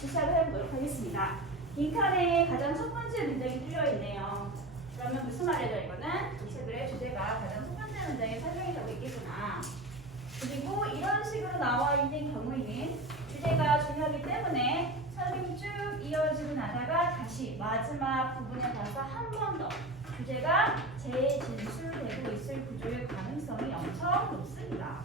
같이 시작을 해보도록 하겠습니다. 빈칸에 가장 첫 번째 문장이 뚫려있네요. 그러면 무슨 말이죠? 이거는 이 책의 주제가 가장 첫 번째 문장에 설명이 되고 있겠구나. 그리고 이런 식으로 나와 있는 경우에는 주제가 중요하기 때문에 설명이 쭉 이어지고 나다가 다시 마지막 부분에 가서 한 번 더 주제가 재진술되고 있을 구조의 가능성이 엄청 높습니다.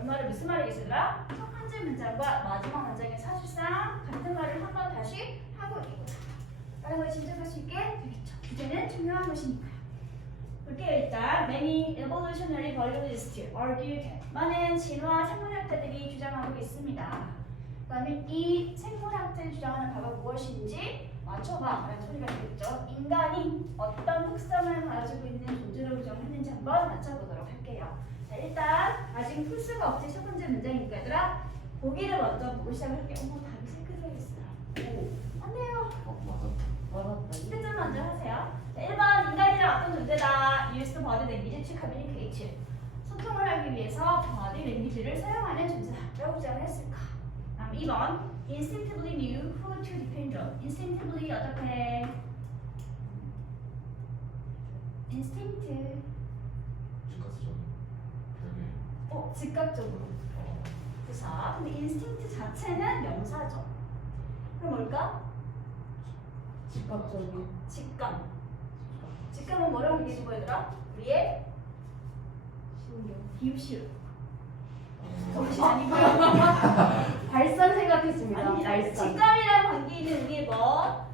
이 말은 무슨 말이겠습니까? 첫 번째 문장과 마지막 문장이 사실상 같은 말을 한 번 다시 하고 있구나 라는 걸 짐작할 수 있게 되겠죠. 주제는 중요한 것이니까요. 볼게요. 일단 Many evolutionary biologists argue that 많은 진화 생물학자들이 주장하고 있습니다. 그 다음에 이 생물학자들이 주장하는 바가 무엇인지 맞춰봐 라는 소리가 되겠죠. 인간이 어떤 특성을 가지고 있는 존재로 규정했는지 한번 맞춰보도록 할게요. 자, 일단 아직 풀 수가 없지. 첫 번째 문장이니까 얘들아 보기를 먼저 보고 시작할게요. 어머 답이 세 개 들어있어요. 오, 안 돼요. 맞았다. 힌트 먼저 하세요. 자, 1번 인간이란 어떤 존재다. Use the body language to communicate. 소통을 하기 위해서 body language를 사용하는 존재다라고 주장을 했을까. 다음 2번 instinctively knew who to depend on. instinctively 어떻게? instinct. 즉각적으로. 부사. 근데 instinct 자체는 명사죠. 그럼 뭘까? 즉각적인. 직감. 직감은 뭐라고 얘기해 준 얘들아? 우리의 신경. 비읍시읍. 정신 아니고요. 발산 생각했습니다. 아닙니다. 발산. 직감이랑 관계 있는 우리의 뭐?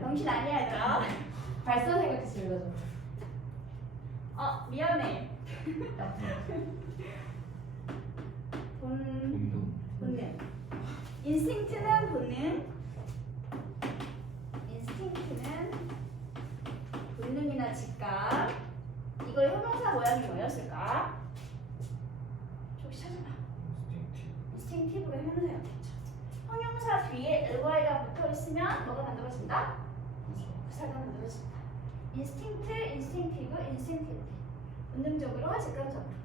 정신 아니야 얘들아. 발산 생각했습니다. 저. 미안해. 본능. 인스팅트는 본능. 인스팅트는 본능이나 직감. 이거 형용사 모양이 뭐였을까? 혹시 찾아봐. 인스팅티브가 형용사였겠죠. 형용사 뒤에 ly가 붙어 있으면 뭐가 만들어진다? 부사가 만들어진다. 인스팅트, 인스팅티브, 인스팅티브. 본능적으로, 직감적으로.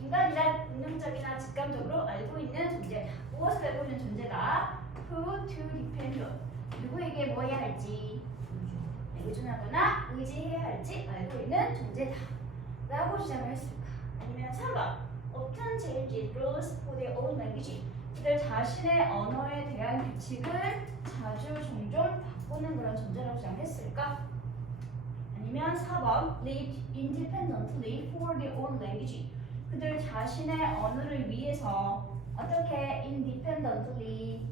인간이란 본능적이나 직감적으로 알고 있는 존재다. 무엇을 알고 있는 존재다? Who to depend on. 누구에게 뭐 해야 할지, 의존하거나 의지해야 할지 알고 있는 존재다. 라고 주장을 했을까? 아니면 3번. Often change rules for their own language. 그들 자신의 언어에 대한 규칙을 자주 종종 바꾸는 그런 존재라고 주장했을까? 아니면 4번. Live independently for their own language. 그들 자신의 언어를 위해서 어떻게 independently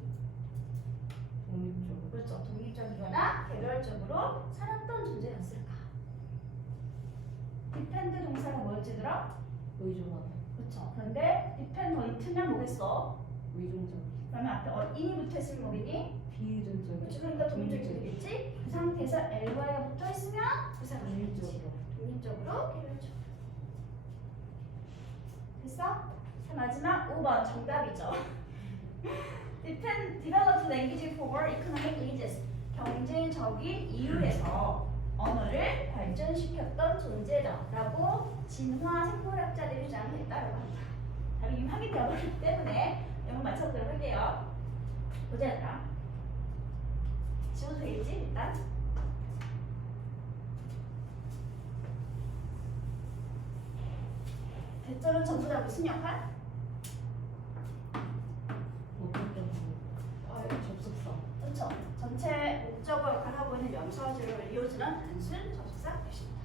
독립적으로. 그렇죠. 독립적이거나 개별적으로 살았던 존재였을까? depend 동사가 뭐였지더라? 의존하다. 그렇죠. 그런데 dependent는 뭐겠어? 의존적. 그러면 앞에 in이 붙어 있으면 뭐겠니? 비의존적. 그렇죠. 그러니까 독립적이 되겠지. 그 상태에서 ly가 붙어 있으면 부사가 되겠지. 독립적으로. 독립적으로 개별적으로. 됐어? 자, 마지막 5번 정답이죠. Developed language for economic reasons. 경제적인 이유에서 언어를 발전시켰던 존재다라고 진화 생물학자들이 주장했다고 합니다. 답이 이미 확인되었기 때문에 영어 맞춰보도록 할게요. 보자 얘들아. 지워도 되겠지 일단? 대절은 전부 다 무슨 역할? 접속사. 그렇죠. 전체 목적어 역할을 하고 있는 명사절을 이어주는 단순 접속사 것입니다.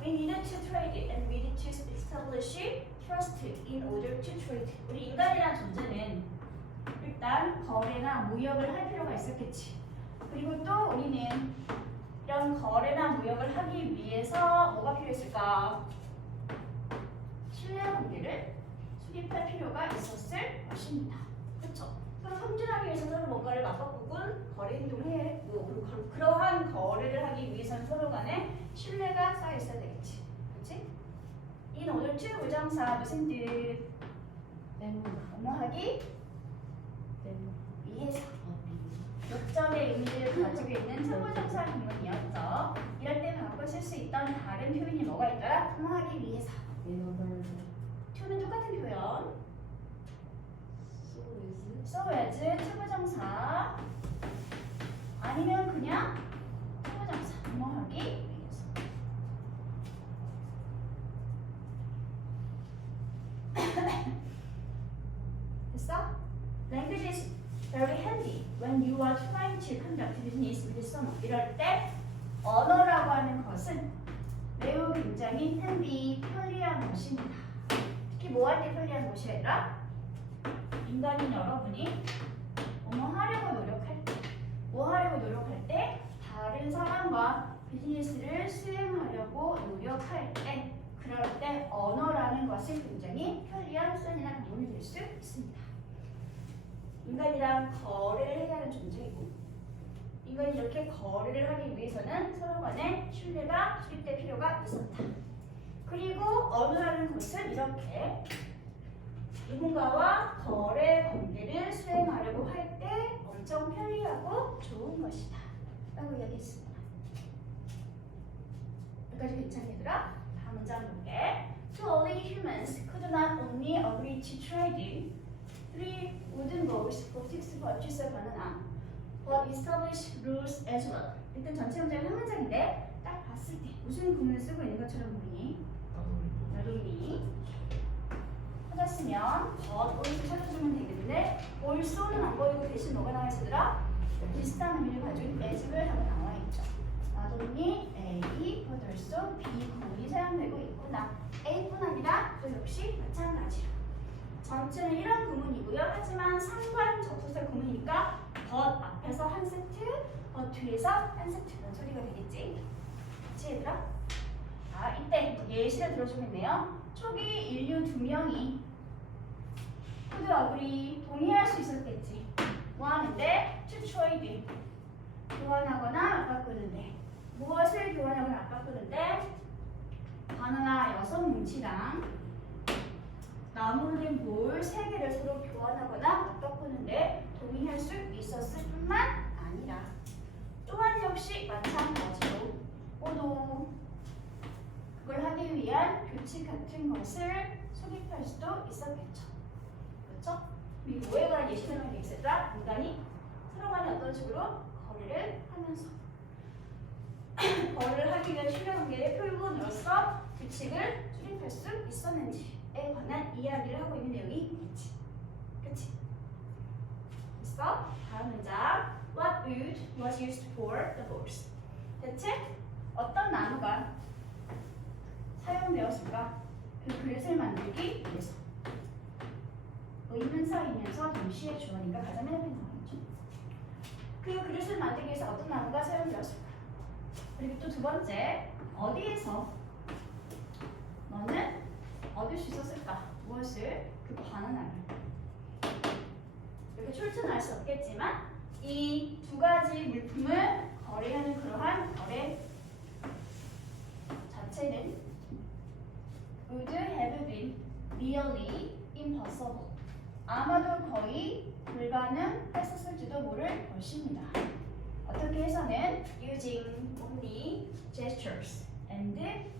We need to trade and we need to establish trust in order to trade. 우리 인간이라는 존재는 일단 거래나 무역을 할 필요가 있었겠지. 그리고 또 우리는 이런 거래나 무역을 하기 위해서 뭐가 필요했을까? 신뢰관계를 수립할 필요가 있었을 것입니다. 그렇죠? 서로 성장하기 위해서 서로 뭔가를 맞바꾸고 거래 행동을 해야 했고 그러한 거래를 하기 위해서는 서로 간에 신뢰가 쌓여 있어야 되겠지. 그렇지? In order to 부정사 무슨 뜻? 뭐하기? 위해서. 역점의 의미를 가지고 있는称부정사 기문이었죠. 이럴 때 바꿔 쓸 수 있던 다른 표현이 뭐가 있더라? 뭐하기 위해서. to는 똑같은 표현. so is so as 투부정사 아니면 그냥 투부정사 뭐하기 위해서. 됐어? Language is very handy when you are trying to conduct business with someone. 이럴 때 언어라고 하는 것은 매우 굉장히 handy, 편리한 것입니다. 특히 뭐 할 때 편리한 것이 아니라 인간인 여러분이 뭐 하려고 노력할 때, 뭐 하려고 노력할 때, 다른 사람과 비즈니스를 수행하려고 노력할 때, 그럴 때 언어라는 것이 굉장히 편리한 수단이나 도움이 될 수 있습니다. 인간이랑 거래를 해야 하는 존재이고, 인간이 이렇게 거래를 하기 위해서는 서로 간에 신뢰가 수립될 필요가 있었다. 그리고 언어라는 것은 이렇게 누군가와 거래 관계를 수행하려고 할 때 엄청 편리하고 좋은 것이다 라고 이야기했습니다. 여기까지 괜찮니 얘들아? 다음 문장 볼게. Two early humans could not only agree to trade 3 wooden bowls for 6 bunches of banana but establish rules as well. 일단 전체 문장은 한 문장인데 딱 봤을 때 무슨 구문을 쓰고 있는 것처럼 보이니? 나도니 찾았으면 어디서 찾아주면 되겠는데 also는 안 보이고 대신 뭐가 나와 있으더라? 비슷한 의미를 가진 as를 하고 나와 있죠. 나도니 A, but also B 구문이 사용되고 있구나. A뿐 아니라 또 역시 마찬가지로 전체는 이런 구문이고요. 하지만 상관 접속사 구문이니까 but 앞에서 한 세트, but 뒤에서 한 세트 이런 소리가 되겠지. 그치 얘들아? 아, 이때 예시를 들어주겠네요. 초기 인류 2명이 모두 agree 동의할 수 있었겠지. 뭐 하는데? to trade 교환하거나 바꾸는데 무엇을 교환하거나 바꾸는데 바나나 6뭉치랑 나무는 볼 3개를 서로 교환하거나 바꾸는데 동의할 수 있었을 뿐만 아니라 또한 역시 마찬가지로 모두 그걸 하기 위한 규칙 같은 것을 수립할 수도 있었겠죠. 그렇죠? 이 뭐에 관한 예시 설명이 되겠습니다. 인간이 서로 간에 어떤 식으로 거래를 하면서 거래를 하기 위한 신뢰관계의 표본으로서 규칙을 수립할 수 있었는지에 관한 이야기를 하고 있는 내용이 있지. 그치? 됐어? 다음 문장. What wood was used for the bowls? 대체 어떤 나무가 사용되었을까? 그 그릇을 만들기 위해서. 의문사이면서 동시에 주어니까 가장 맨 앞에 나와있죠. 그 그릇을 만들기 위해서 어떤 나무가 사용되었을까? 그리고 또 두 번째, 어디에서 너는 얻을 수 있었을까? 무엇을? 그 바나나를. 이렇게 출처는 알 수 없겠지만 이 두 가지 물품을 거래하는 그러한 거래 자체는 would have been nearly impossible. 아마도 거의 불가능했었을지도 모를 것입니다. 어떻게 해서는 using only gestures and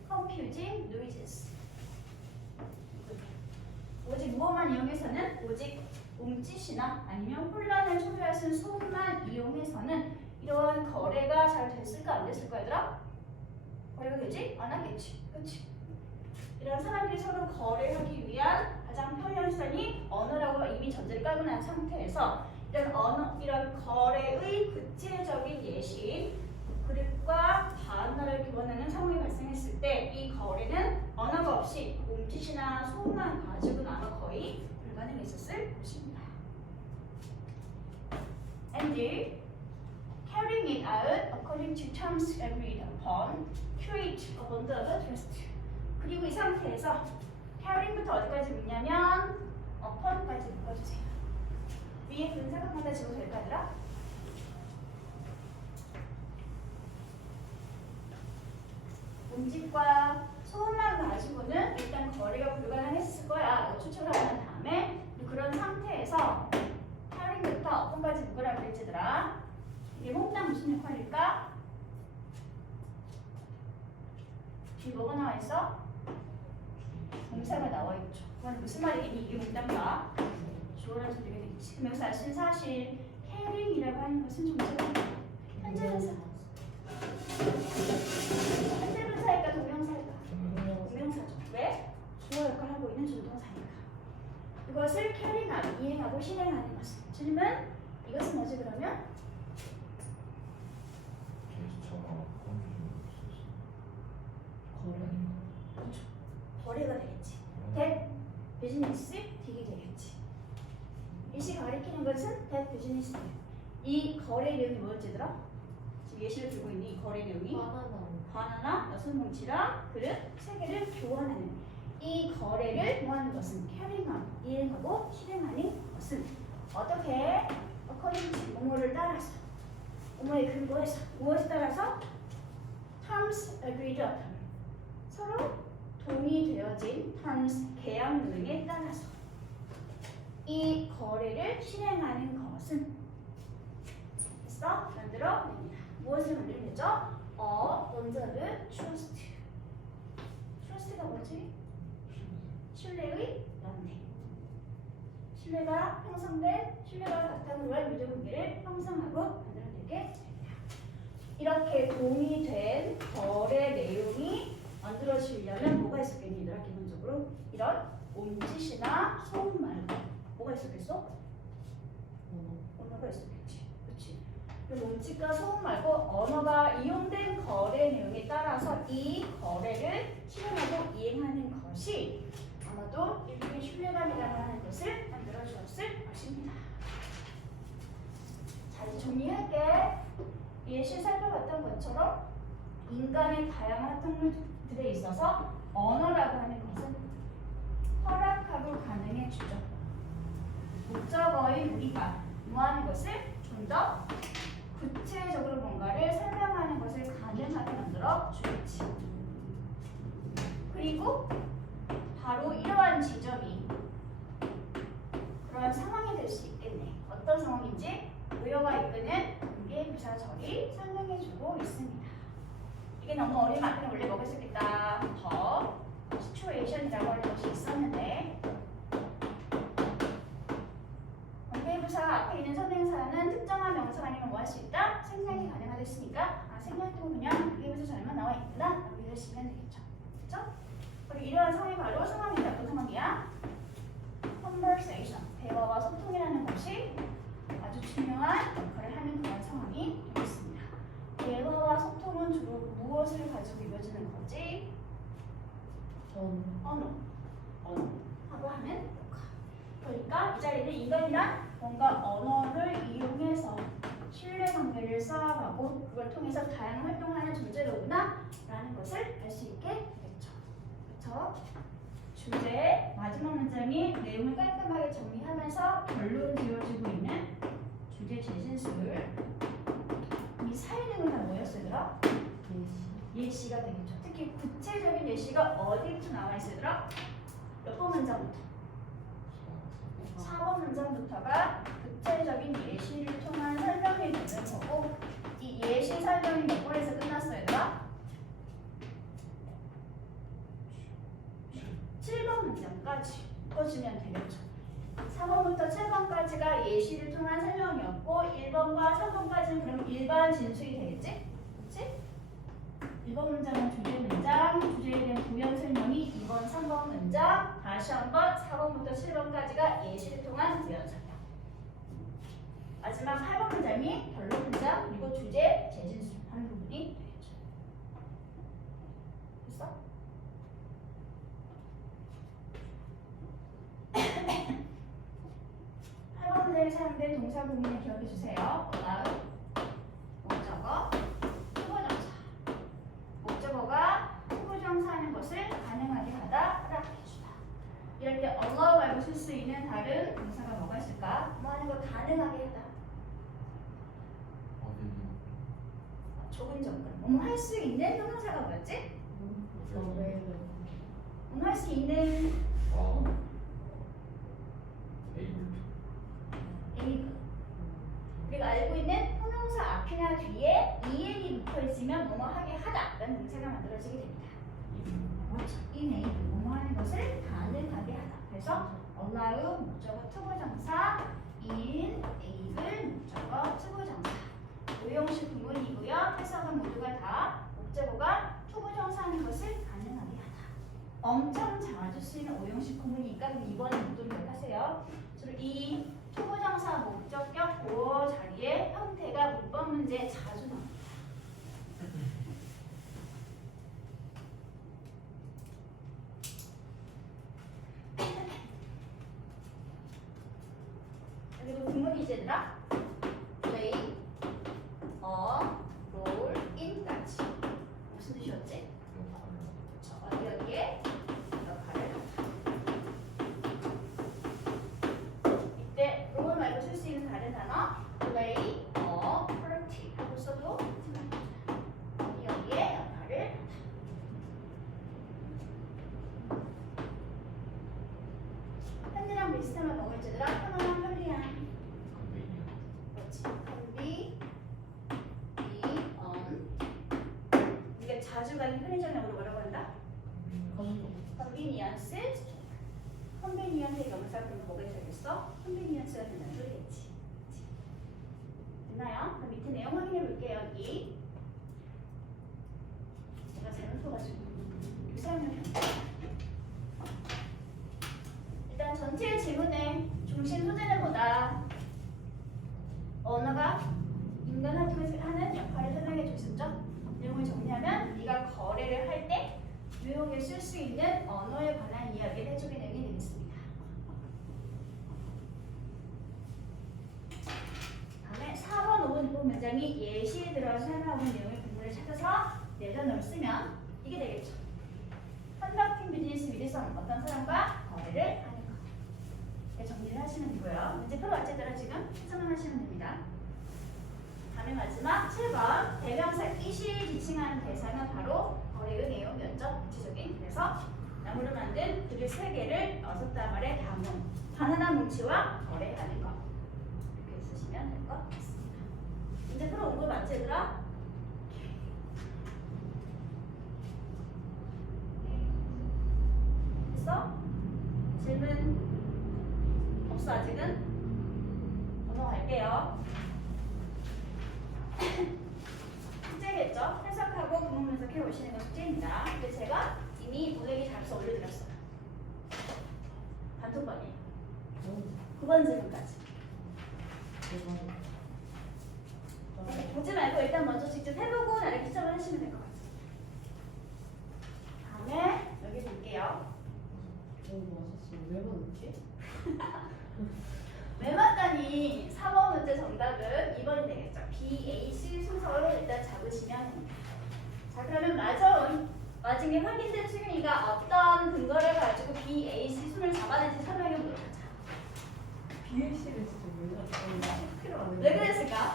confusing noises. 오직 무엇만 이용해서는 오직 몸짓이나 아니면 혼란을 초래할 수 있는 소음만 이용해서는 이러한 거래가 잘 됐을까 안 됐을까 얘들아? 거래가 되지? 안 하겠지. 그렇지? 이런 사람들이 서로 거래하기 위한 가장 편리한 수단이 언어라고 이미 전제를 깔고 난 상태에서 이런 거래의 구체적인 예시 그릇과 바나나를 교환하는 상황이 발생했을 때 이 거래는 언어가 없이 몸짓이나 소음만 가지고는 아마 거의 불가능했었을 것입니다. And carrying it out according to terms agreed upon create a bond of trust. 그리고 이 상태에서 carrying부터 어디까지 묶냐면 upon까지 묶어주세요. 위에 분사각 하나 집어도 될까 얘들아? 몸짓과 소음만 가지고는 일단 거래가 불가능했을 거야. 추측을 하는 다음에 그런 상태에서 carrying부터 upon까지 묶으라고 그랬지더라. 이게 몽땅 무슨 역할일까? 뒤에 뭐가 나와 있어? 동사가 나와 있죠. 그건 무슨 말이겠니? 이게 몽땅 봐. 주어라서 되게 되겠지. 그럼 여기서 알 수 있는 사실 캐링이라고 하는 것은 존재합니다. 현재분사. 현재분사일까 동명사일까? 동명사죠. 왜? 주어 역할을 하고 있는 준동사니까. 이것을 캐링하고 이행하고 실행하는 것은. 질문? 이것은 뭐지 그러면? 거래가 되겠지. that 비즈니스 딜이 되겠지. 이시 가리키는 것은 that 비즈니스 딜. 이 거래 내용이 뭐였지더라? 지금 예시를 들고 있는 이 거래 내용이 바나나, 여성뭉치랑 그릇 세 개를 교환하는 이 거래를 뭐하는 것은 캐링하고 이행하고 실행하는 것은 어떻게? according to 뭐뭐를 따라서 뭐뭐에 근거해서 무엇에 따라서 terms agreed upon 서로 동의되어진 terms 계약 내용에 따라서 이 거래를 실행하는 것은 됐어? 만들어냅니다. 무엇을 만들면 되죠? under the trust. trust가 뭐지? 신뢰의 연대. 신뢰가 형성된 신뢰가 바탕으로 한 유대관계를 형성하고 만들어내게 됩니다. 이렇게 동의된 거래 내용이 만들어지려면 뭐가 있었겠니? 얘들아 기본적으로 이런 몸짓이나 소음 말고 뭐가 있었겠어? 언어가 있었겠지. 그렇지? 몸짓과 소음 말고 언어가 이용된 거래 내용에 따라서 이 거래를 실행하고 이행하는 것이 아마도 일종의 신뢰감이라고 하는 것을 만들어 주었을 것입니다. 자, 이제 정리할게. 예시 살펴봤던 것처럼 인간의 다양한 활동들에 있어서 언어라고 하는 것은 허락하고 가능해 주죠. 목적어인 우리가 뭐하는 것을 좀 더 구체적으로 뭔가를 설명하는 것을 가능하게 만들어 주겠지. 그리고 바로 이러한 지점이 그런 상황이 될 수 있겠네. 어떤 상황인지 우여가 이끄는 관계부사절이 설명해주고 있습니다. 이게 너무 어린 앞에는 원래 뭐가 있었겠다. 더 시츄에이션이라고 하는 것이 있었는데 관계부사 앞에 있는 선행사는 특정한 명사가 아니면 뭐 할 수 있다? 생략이 가능하겠으니까 생략되고 그냥 관계부사절만 나와 있구나 라고 이해하시면 되겠죠. 그렇죠? 그리고 이러한 상황이 바로 상황이다. 어떤 상황이야? conversation, 대화와 소통이라는 것이 아주 중요한 역할을 하는 그런 상황이 되겠습니다. 대화와 소통은 주로 무엇을 가지고 이루어지는 거지? 언어. 하고 하는 역할. 그러니까 이 자리는 인간이란 뭔가 언어를 이용해서 신뢰관계를 쌓아가고 그걸 통해서 다양한 활동하는 존재로구나 라는 것을 알 수 있게 되겠죠. 그렇죠? 주제의 마지막 문장이 내용을 깔끔하게 정리하면서 결론 지어지고 있는 주제 재진술. 이 사회능은 다 뭐였으더라? 예시가 되겠죠. 특히 구체적인 예시가 어디부터 나와 있으더라? 몇 번 문장부터? 4번 문장부터가 구체적인 예시를 통한 설명이 되는 거고 이 예시 설명이 몇 번에서 끝났어요, 얘들아? 7번 문장까지 읽어주면 되겠죠. 4번부터 7번까지가 예시를 통한 설명이었고 1번과 3번까지는 그럼 일반 진술이 되겠지? 그치? 1번 문장은 주제 문장, 주제에 대한 부연 설명이 2번, 3번 문장, 다시 한번 4번부터 7번까지가 예시를 통한 부연 설명. 마지막 8번 문장이 결론 문장, 그리고 주제, 재진술 하는 부분이 되겠죠. 됐어? 8번 문장에 사용된 동사 구문을 기억해 주세요. 그다음 목적어, 후보정사. 목적어가 후보정사하는 것을 가능하게 하다, 허락해주다. 이럴 때 allow 말고 쓸 수 있는 다른 동사가 뭐가 있을까? 뭐 하는 걸 가능하게 하다. 조금 접근. 뭐뭐 할 수 있는 형용사가 뭐였지? 뭐뭐 할 수 있는 able. 우리가 알고 있는 형용사 앞이나 뒤에 en이 붙어 있으면 뭐뭐 하게 하다라는 동사가 만들어지게 됩니다. 그렇죠. enable 뭐뭐 하는 것을 가능하게 하다. 그래서 allow 목적어 투부정사, in, able 목적어 투부정사. 오형식 구문이고요. 해석은 모두가 다 목적어가 투부정사하는 것을 가능하게 하다. 엄청 자주 쓰이는 오형식 구문이니까 그럼 이번에 모두 기억하세요. 주로 이 투부정사 목적격 그 자리에 형태가 문법 문제에 자주 나옵니다. 여기도 구문이 이제들아 play, role in까지 무슨 뜻이었지? 여기에 역할을 이때 role 말고 쓸 수 있는 다른 단어 play, party 하고 써도 여기에 역할을 현재랑 비슷하면 뭐가 있지더라? 편안한 편리한 그렇지. convenient. 이게 자주 가는 편의점으로 뭐라고 한다? convenience. convenience의 명사 그럼 뭐가 되겠어? convenience가 된다는 소리겠지. 됐나요? 그럼 밑에 내용 확인해 볼게요. 여기 제가 잘못 써가지고 설명해. 일단 전체 질문의 중심 소재는 뭐다? 언어가 인간 활동에서 하는 역할을 설명해 줬었죠? 내용을 정리하면 네가 거래를 할 때 유용하게 쓸 수 있는 언어에 관한 이야기를 해주게 내용이 되겠습니다. 다음에 4번, 5번, 6번 문장이 예시에 들어서 설명하는 내용의 구문을 찾아서 내전으로 쓰면 이게 되겠죠. conducting business with some 어떤 사람과 거래를 하는 것. 네, 정리를 하시면 되고요. 문제 풀어 왔지더라 지금 해석만 하시면 됩니다. 다음에 마지막 7번 대명사 it이 지칭하는 대상은 바로 거래의 내용, 면적, 구체적인 그래서 나무로 만든 그릇 3개를 6다발의 단문 바나나 뭉치와 거래하는 것 이렇게 쓰시면 될 것 같습니다. 문제 풀어 온 거 맞지 얘들아? 됐어? 질문 없어 아직은? 넘어갈게요. 숙제겠죠? 해석하고 구문 분석해 오시는 건 숙제입니다. 근데 제가 이미 모델기 잡서 올려드렸어요. 단톡방에 9번 질문까지. 보지 말고 일단 먼저 직접 해보고 나를 기점을 하시면 될 것 같아요. 다음에 여기 볼게요. 왜 그러지? 왜 맞다니 4번 문제 정답은 2번이 되겠죠. BAC 순서를 일단 잡으시면 됩니다. 자 그러면 나중에 확인된 수경이가 어떤 근거를 가지고 BAC 순을 잡아낸지 설명해 보도록 하자. BAC를 진짜 몰랐어. 필요 안 해. 왜 그랬을까?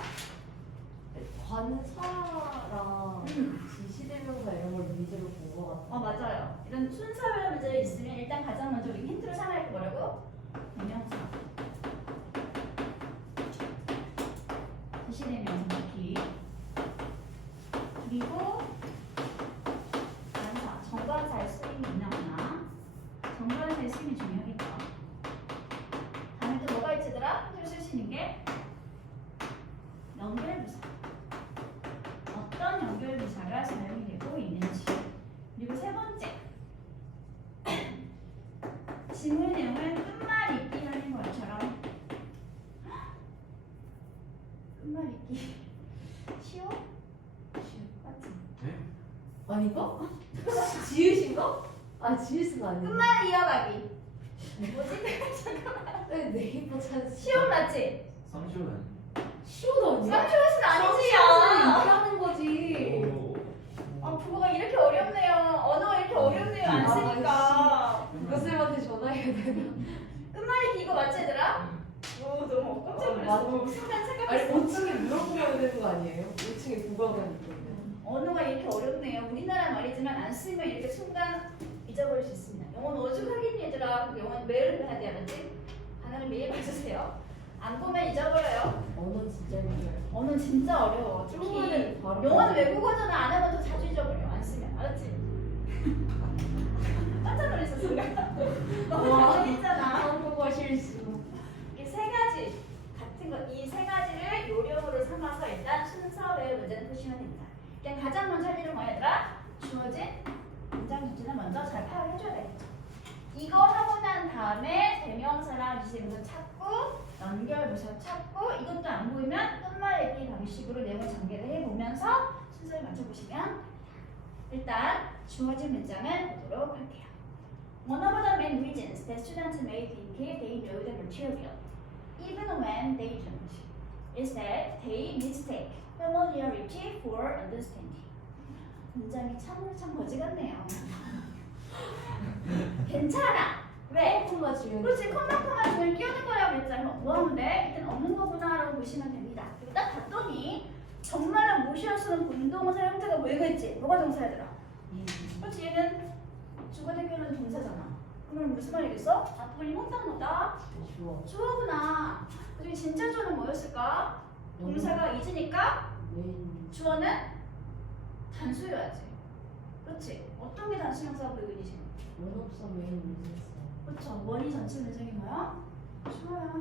관사랑 지시대명사 이런 걸 위주로 본 것 같아. 맞아요. 이런 순서별 문제 있으면 일단 가장 먼저 우리 힌트로 삼아야 할 게 뭐라고? 대명사. 지시대명사 키. 그리고 관사, 정관사의 쓰임이 있나거나 정관사의 쓰임이 중요하겠죠. 다음에 또 뭐가 있지더라? 힌트로 쓸 수 있는 게 연결부사. 어떤 연결부사가 사용이 되고 있는지. 그리고 세 번째 지문 내용을 끝말 잇기 하는 것처럼 끝말 잇기 쉬워? 맞지? 네? 아닌가? 지으신 거? 아 지으신 거 아니에요? 끝말 이어가기 뭐지? 잠깐만 네이버 찾 쉬운 맞지? 쌍시오는 쉬워도 아니야? 쌍시옷은 아니지요. 이렇게 하는 거지. 국어가 이렇게 어렵네요. 언어가 이렇게 어렵네요. 안 쓰니까. 교수님한테 전화해야 되나? 끝말 잇기 이거 맞지 얘들아? 오 너무 깜짝 맞아. 놀랐어. 순간 아니 생각했어. 5층에 물어보면 되는 거 아니에요? 5층에 국어관 있거든요. 언어가 이렇게 어렵네요. 우리나라 말이지만 안 쓰면 이렇게 순간 잊어버릴 수 있습니다. 영어는 오죽하긴 얘들아. 영어는 매일 해야 돼 알았지? 단어를 매일 봐주세요. 안 보면 잊어버려요. 언어는 진짜 힘들어요. 언어는 진짜 어려워. 특히 영어는 바로 영어는 외국어잖아. 안 하면 더 자주 잊어버려. 안 쓰면 알았지? 깜짝 놀랐어 순간. 너무 와. 당황했잖아. 한국어 국어 실수. 이 세 가지 같은 거, 이 세 가지를 요령으로 삼아서 일단 순서대로 문제는 푸시면 됩니다. 일단 가장 먼저 할 일은 뭐야 얘들아? 주어진 문장 전체는 먼저 잘 파악을 해줘야 되겠죠. 이거 하고 난 다음에 대명사랑 지시문서 찾고 연결부사 찾고 이것도 안 보이면 끝말잇기 방식으로 내용을 전개를 해보면서 순서를 맞춰보시면 일단 주어진 문장을 보도록 할게요. One of the main reasons that students may think they know the material, even when they don't, is that they mistake familiarity for understanding. 문장이 참 거지 같네요. 괜찮아. 왜? 콤마 지금. 그렇지. 컴마컴마 중에 끼우는 거라고 했잖아. 뭐 하면 돼? 일단 없는 거구나라고 보시면 됩니다. 그리고 딱 봤더니 정말로 무시할 수 없는 운동사 형태가 뭐가 있지? 뭐가 동사야더라? 그렇지. 얘는 주거대표는 동사잖아. 그러면 무슨 말이겠어? 앞부분이 홍상노다. 주어. 주어구나. 그중에 진짜 주어는 뭐였을까? 동사가 있으니까 메인. 주어는 단수여야지. 그렇지? 어떤 게 단수 형사가 보이고 있니 지금? 원업서 메인 리즈스. 그렇죠. 원이 전체 문장이 뭐야? 주어야.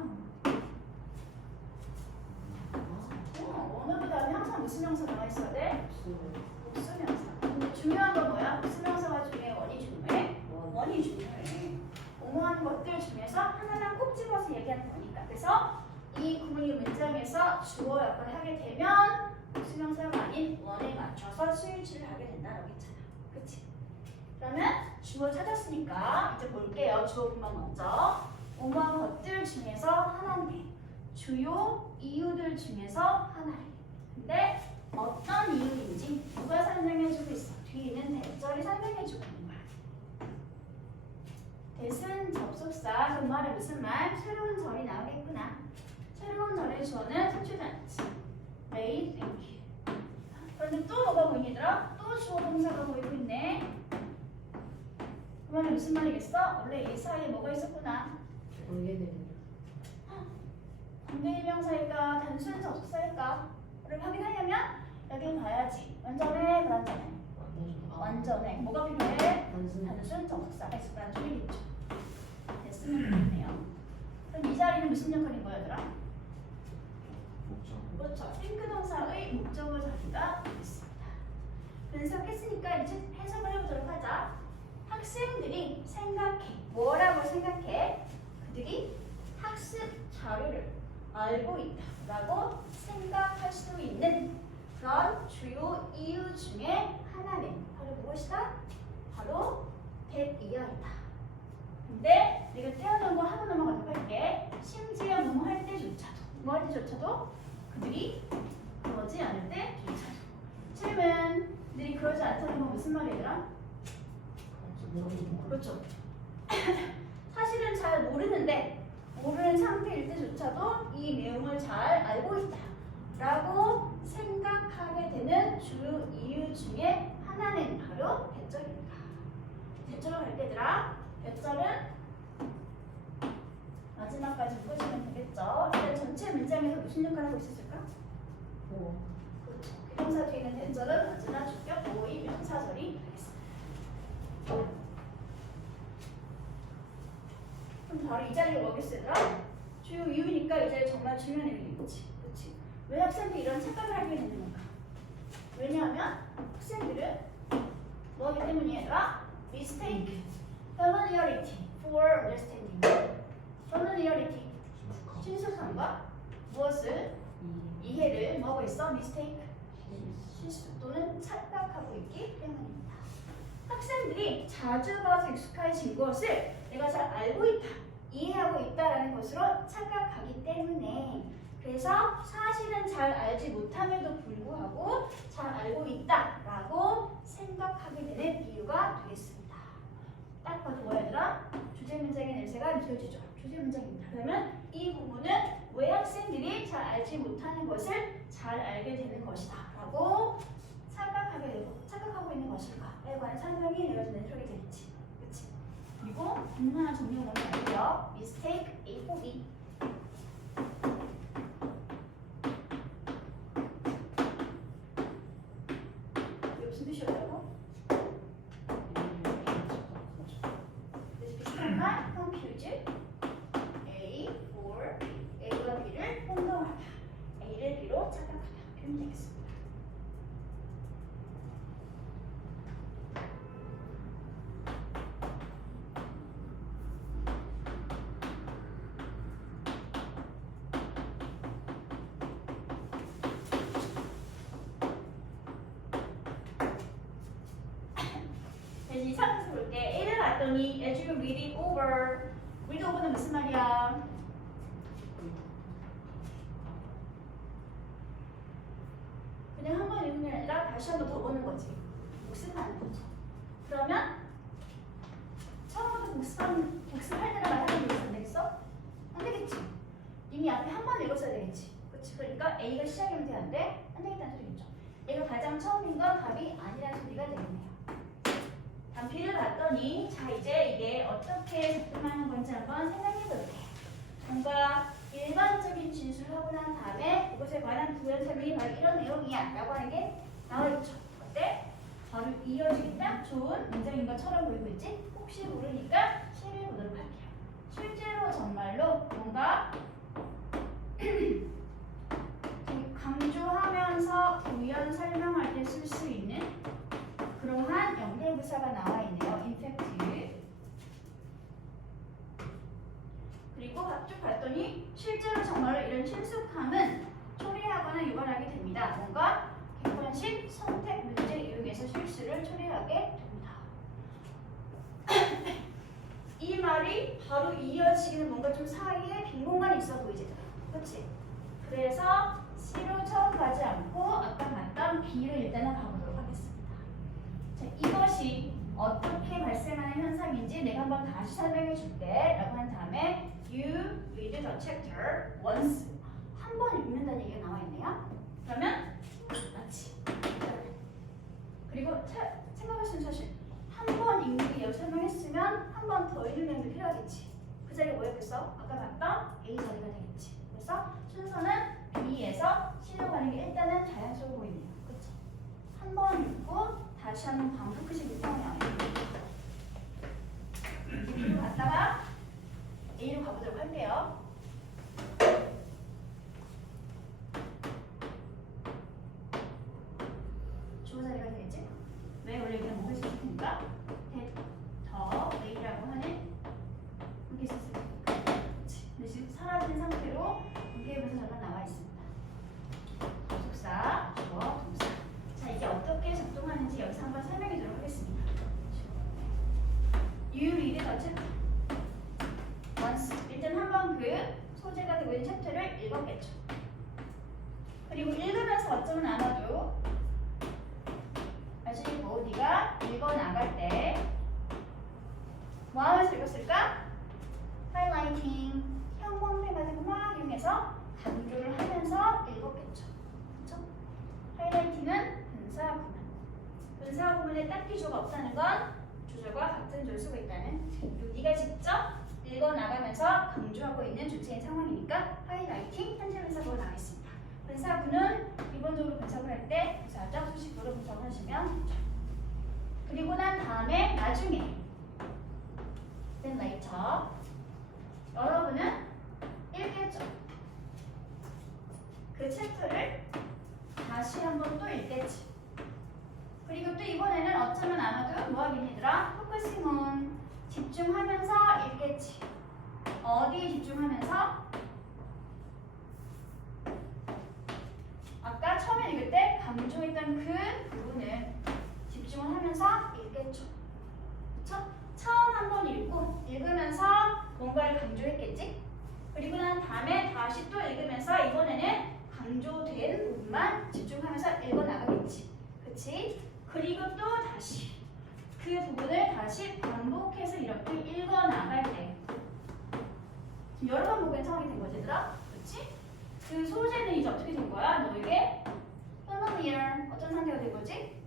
원어보다 항상 무슨 명사 나와 있어야 돼? 복수 명사. 근데 중요한 건 뭐야? 복수 명사가 중에 원이 중요해? 원이 중요해. 옹호하는 것들 중에서 하나만 꼭 집어서 얘기하는 거니까. 그래서 이 구문이 문장에서 주어 역할을 하게 되면 복수 명사가 아닌 원에 맞춰서 수일치를 하게 된다라고 했잖아. 그치? 그러면 주어 찾았으니까 이제 볼게요. 주어부만 먼저. 옹호한 것들 중에서 하나네. 주요 이유들 중에서 하나래. 근데 어떤 이유인지 누가 설명해주고 있어? 뒤에 있는 대절이 설명해주고 있는 거야. 대신 접속사. 그 말은 무슨 말? 새로운 절이 나오겠구나. 새로운 절의 주어는 스튜던트. made, thank you. 그런데 또 뭐가 보이더라? 또 주어 동사가 보이고 있네. 그 말은 무슨 말이겠어? 원래 이 사이에 뭐가 있었구나. 관계되는. 관계대명사일까? 단순 접속사일까? 를 확인하려면 여기를 봐야지. 완전해, 불완전해? 완전해. 뭐가 필요해? 단순. 단순 접속사가 있으라는 소리겠죠. 됐으면 좋겠네요. 그럼 이 자리는 무슨 역할인 거야, 얘들아? 목적. 그렇죠. 탱크 동사의 목적을 자기가 있습니다. 분석했으니까 이제 해석을 해보도록 하자. 학생들이 생각해. 뭐라고 생각해? 그들이 학습 자료를 알고 있다라고 생각할 수 있는 그런 주요 이유 중에 하나는 바로 무엇이다? 바로 대이하이다. 근데 내가 태어난 거 하고 넘어가도록 할게. 심지어 뭐뭐 할 때조차도 뭐 할 때조차도 그들이 그러지 않을 때조차도. 질문. 그들이 그러지 않다는 건 무슨 말이더라? 그렇죠. 사실은 잘 모르는 상태일 때조차도 이 내용을 잘 알고 있다 라고 생각하게 되는 주요 이유 중에 하나는 바로 대절입니다. 대절로 갈 때들아, 대절은 마지막까지 묶어주면 되겠죠. 일단 전체 문장에서 무슨 역할을 하고 있었을까? 오. 그렇죠. 비동사 뒤에 있는 대절은 언제나 주격, 보의, 명사절이 되겠습니다. 그럼 바로 이 자리에 뭐겠어 얘들아? 주요 이유니까 이 자리에 정말 중요한 내용이겠지. 그렇지? 왜 학생들이 이런 착각을 하게 되는 건가? 왜냐하면 학생들은 뭐하기 때문이야 얘들아? Mistake, familiarity for understanding. familiarity, 친숙함과 무엇을? 이해를 뭐하고 있어? Mistake, 실수 또는 착각하고 있기 때문입니다. 학생들이 자주 봐서 익숙해진 것을 내가 잘 알고 있다, 이해하고 있다라는 것으로 착각하기 때문에 그래서 사실은 잘 알지 못함에도 불구하고 잘 알고 있다라고 생각하게 되는 이유가 되겠습니다. 딱 봐도 뭐야 얘들아? 주제 문장의 냄새가 느껴지죠? 주제 문장입니다. 그러면 이 부분은 왜 학생들이 잘 알지 못하는 것을 잘 알게 되는 것이다 라고 착각하고 있는 것일까에 관한 설명이 내려지는 소리 되겠지. 그치? 그리고 부분 하나 정리해 놓으면 알고요. Mistake A for B. 이게 무슨 뜻이었다고? 그래서 비슷한 말? Confuse. 이제 이 상태에서 볼게. A를 봤더니 as you read it over. read over는 무슨 말이야? 그냥 한 번 읽는 게 아니라 다시 한 번 더 보는 거지. 복습하는 거죠. 그러면 처음부터 복습할 때는 말하는 게 안 되겠어? 안 되겠지. 이미 앞에 한 번 읽었어야 되겠지. 그렇지. 그러니까 A가 시작이면 돼, 안 돼? 안 되겠다는 소리겠죠. A가 가장 처음인 건 답이 아니라는 소리가 되겠네요. 다음 B를 봤더니 자 이제 이게 어떻게 작동하는 건지 한번 생각해 볼게요. 뭔가 일반적인 진술을 하고 난 다음에 그것에 관한 부연 설명이 바로 이런 내용이야 라고 하는 게 나와 있죠. 어때? 바로 이어지기 딱 좋은 문장인 것처럼 보이고 있지? 혹시 모르니까 시를 보도록 할게요. 실제로 정말로 뭔가 강조하면서 부연 설명할 때 쓸 수 있는 그러한 연결부사가 나와 있네요. in fact. 그리고 쭉 봤더니 실제로 정말로 이런 친숙함은 처리하거나 유발하게 됩니다. 뭔가 객관식 선택 문제 이용해서 실수를 처리하게 됩니다. 이 말이 바로 이어지는 뭔가 좀 사이에 빈 공간이 있어 보이지? 그렇지? 그래서 C로 처음 가지 않고 아까 봤던 B를 일단은 가보도록 하겠습니다. 자, 이것이 어떻게 발생하는 현상인지 내가 한번 다시 설명해 줄게 라고 한 다음에 You read the chapter once. 한 번 읽는다는 얘기가 나와 있네요. 그러면 맞지? 그리고 생각하시면 사실 한 번 읽는 게 여기 설명했으면 한 번 더 읽는 내용도 필요하겠지. 그 자리가 뭐였겠어? 아까 봤던 A 자리가 되겠지. 그래서 순서는 B에서 C로 가는 게 일단은 자연스러워 보이네요. 그렇죠? 한 번 읽고 다시 한번 반복하시기 때문에 B로 갔다가 A로 가보도록 할게요. 주어 자리가 되겠지? 왜 원래 그냥 뭐가 있을 테니까 더 A라고 하는 이렇게 있었을 테니까. 근데 지금 사라진 상태로 문제에서 잠깐 나와 있습니다. 접속사, 주어, 동사. 자, 이게 어떻게 작동하는지 여기서 한번 설명해 주도록 하겠습니다. You read the chapter once. 일단 한번 그 소재가 되고 있는 챕터를 읽었겠죠. 그리고 읽으면서 어쩌면 아마도 아시고 네가 읽어 나갈 때 뭐 하면서 읽었을까? 하이라이팅, 형광펜 같은 거 막 이용해서 강조를 하면서 읽었겠죠. 그렇죠? 하이라이팅은 분사 구문. 분사 구문에 딱히 주어가 없다는 건 주절과 같은 조를 쓰고 있다는. 그리고 네가 직접 읽어 나가면서 강조하고 있는 주체인 상황이니까 하이라이팅 현재 분사구가 나와 있습니다. 분사구는 기본적으로 분석을 할 때 부사적 수식구로 분석을 하시면 좋죠. 그리고 난 다음에 나중에 then later 여러분은 읽겠죠. 그 챕터를 다시 한번 또 읽겠지. 그리고 또 이번에는 어쩌면 아마도 뭐 하긴 얘들아? focusing on 집중하면서 읽겠지. 어디에 집중하면서? 아까 처음에 읽을 때 강조했던 그 부분을 집중을 하면서 읽겠죠. 그쵸? 처음 한번 읽고 읽으면서 뭔가를 강조했겠지? 그리고 난 다음에 다시 또 읽으면서 이번에는 강조된 부분만 집중하면서 읽어나가겠지. 그치? 그리고 또 다시 그 부분을 다시 반복해서 이렇게 읽어나갈 때 지금 여러 번 보기엔 상황이 된 거지 얘들아? 그치? 그 소재는 이제 어떻게 된 거야? 너에게 familiar 어떤 상태가 된 거지?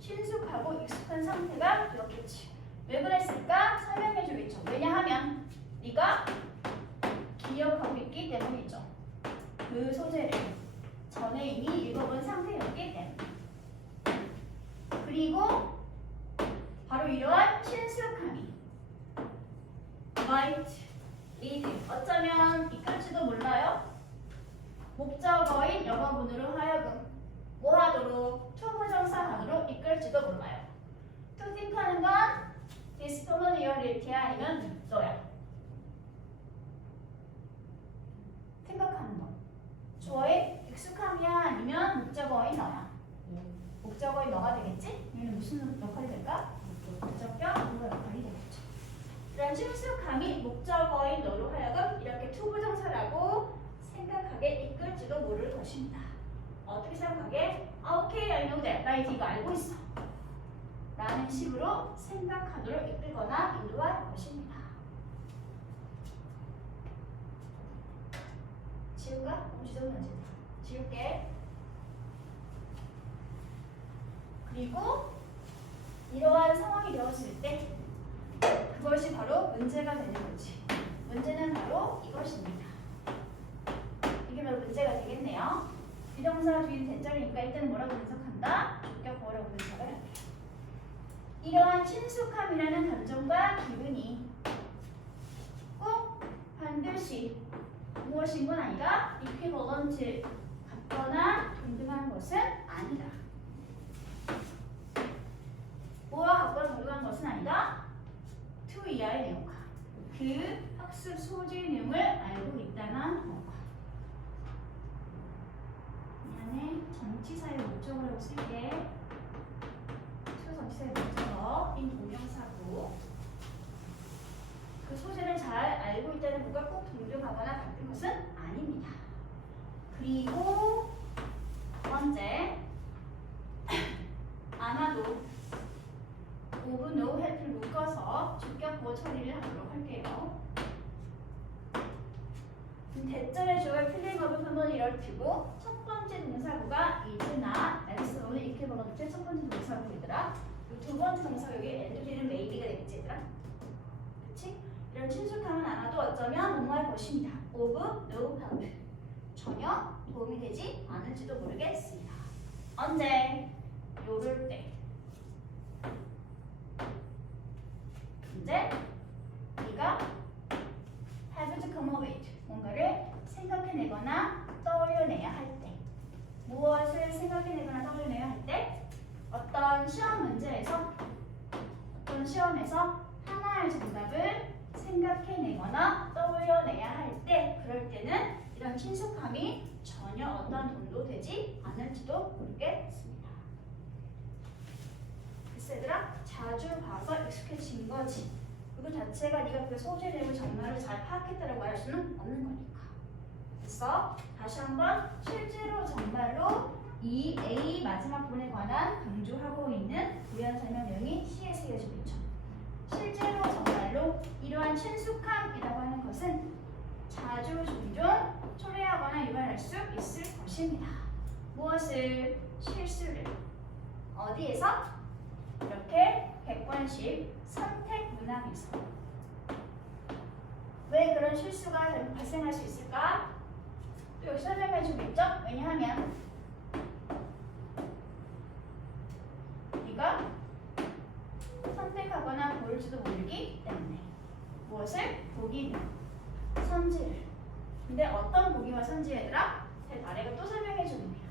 친숙하고 익숙한 상태가 되었겠지. 왜 그랬을까? 설명해 주겠죠. 왜냐하면 네가 기억하고 있기 때문이죠. 그 소재를 전에 이미 읽어본 상태였기 때문에. 그리고 바로 이러한 친숙함이 might lead 어쩌면 이끌지도 몰라요. 목적어인 영어문으로 하여금 뭐 하도록 투부정사항으로 이끌지도 몰라요. to think 하는 건 this familiarity 아니면 너야. 생각하는 거. 주어의 익숙함이야 아니면 목적어인 너야. 목적어인 너가 되겠지? 얘는 무슨 역할이 될까? 친숙함이 목적어인 너로 하여금 이렇게 투부정사라고 생각하게 이끌지도 모를 것입니다. 어떻게 생각하게? 아, 오케이, I know that. 나 이제 이거 알고 있어. 라는 식으로 생각하도록 이끌거나 인도할 것입니다. 지울까? 너무 지저분하지? 지울게. 그리고 이러한 상황이 되었을 때 그것이 바로 문제가 되는 거지. 문제는 바로 이것입니다. 이게 바로 문제가 되겠네요. 비동사 주인 대절이니까 일단 뭐라고 분석한다? 주격보라고 분석을 합니다. 이러한 친숙함이라는 감정과 기분이 꼭 반드시 무엇인 건 아니다. equivalent, 같거나 동등한 것은 아니다. 뭐와 같거나 동등한 것은 아니다. to 이하의 내용과 그 학습 소재의 내용을 알고 있다는 거. 미안해. 전치사의 목적어라고 쓸게. 전치사의 목적어인 동명사고 그 소재를 잘 알고 있다는 것과 꼭 동등하거나 같은 것은 아닙니다. 그리고 두 번째, 아마도 of, no, help를 묶어서 주격보 처리를 하도록 할게요. 대절의 주어의 필링업을 한번 이럴 두고 첫 번째 동사구가 is나 else 오늘 equivalent 첫 번째 동사구이더라. 두 번째 동사구 여기 and는 maybe가 되겠지 얘들아? 그치? 이런 친숙함은 않아도 어쩌면 뭐할 것입니다. of no help 전혀 도움이 되지 않을지도 모르겠습니다. 언제? 요럴 때. 이제 네가 have to come up with 뭔가를 생각해내거나 떠올려내야 할 때. 무엇을 생각해내거나 떠올려내야 할 때? 어떤 시험 문제에서 어떤 시험에서 하나의 정답을 생각해내거나 떠올려내야 할 때, 그럴 때는 이런 친숙함이 전혀 어떤 도움도 되지 않을지도 모르겠습니다. 글쎄 얘들아, 자주 봐서 익숙해진 거지. 그거 자체가 네가 그 소재 내용을 정말로 잘 파악했다라고 할 수는 없는 거니까. 그래서 다시 한번 실제로 정말로 이 A 마지막 부분에 관한 강조하고 있는 부연 설명 내용이 C에 쓰여지고 있죠. 실제로 정말로 이러한 친숙함이라고 하는 것은 자주 종종 초래하거나 유발할 수 있을 것입니다. 무엇을? 실수를. 어디에서? 이렇게 객관식 선택 문항에서. 왜 그런 실수가 발생할 수 있을까? 또 여기 설명해 주고 있죠? 왜냐하면 네가 선택하거나 고를지도 모르기 때문에. 무엇을? 보기는 선지를. 근데 어떤 보기와 선지 얘들아? 제 아래가 또 설명해 줍니다.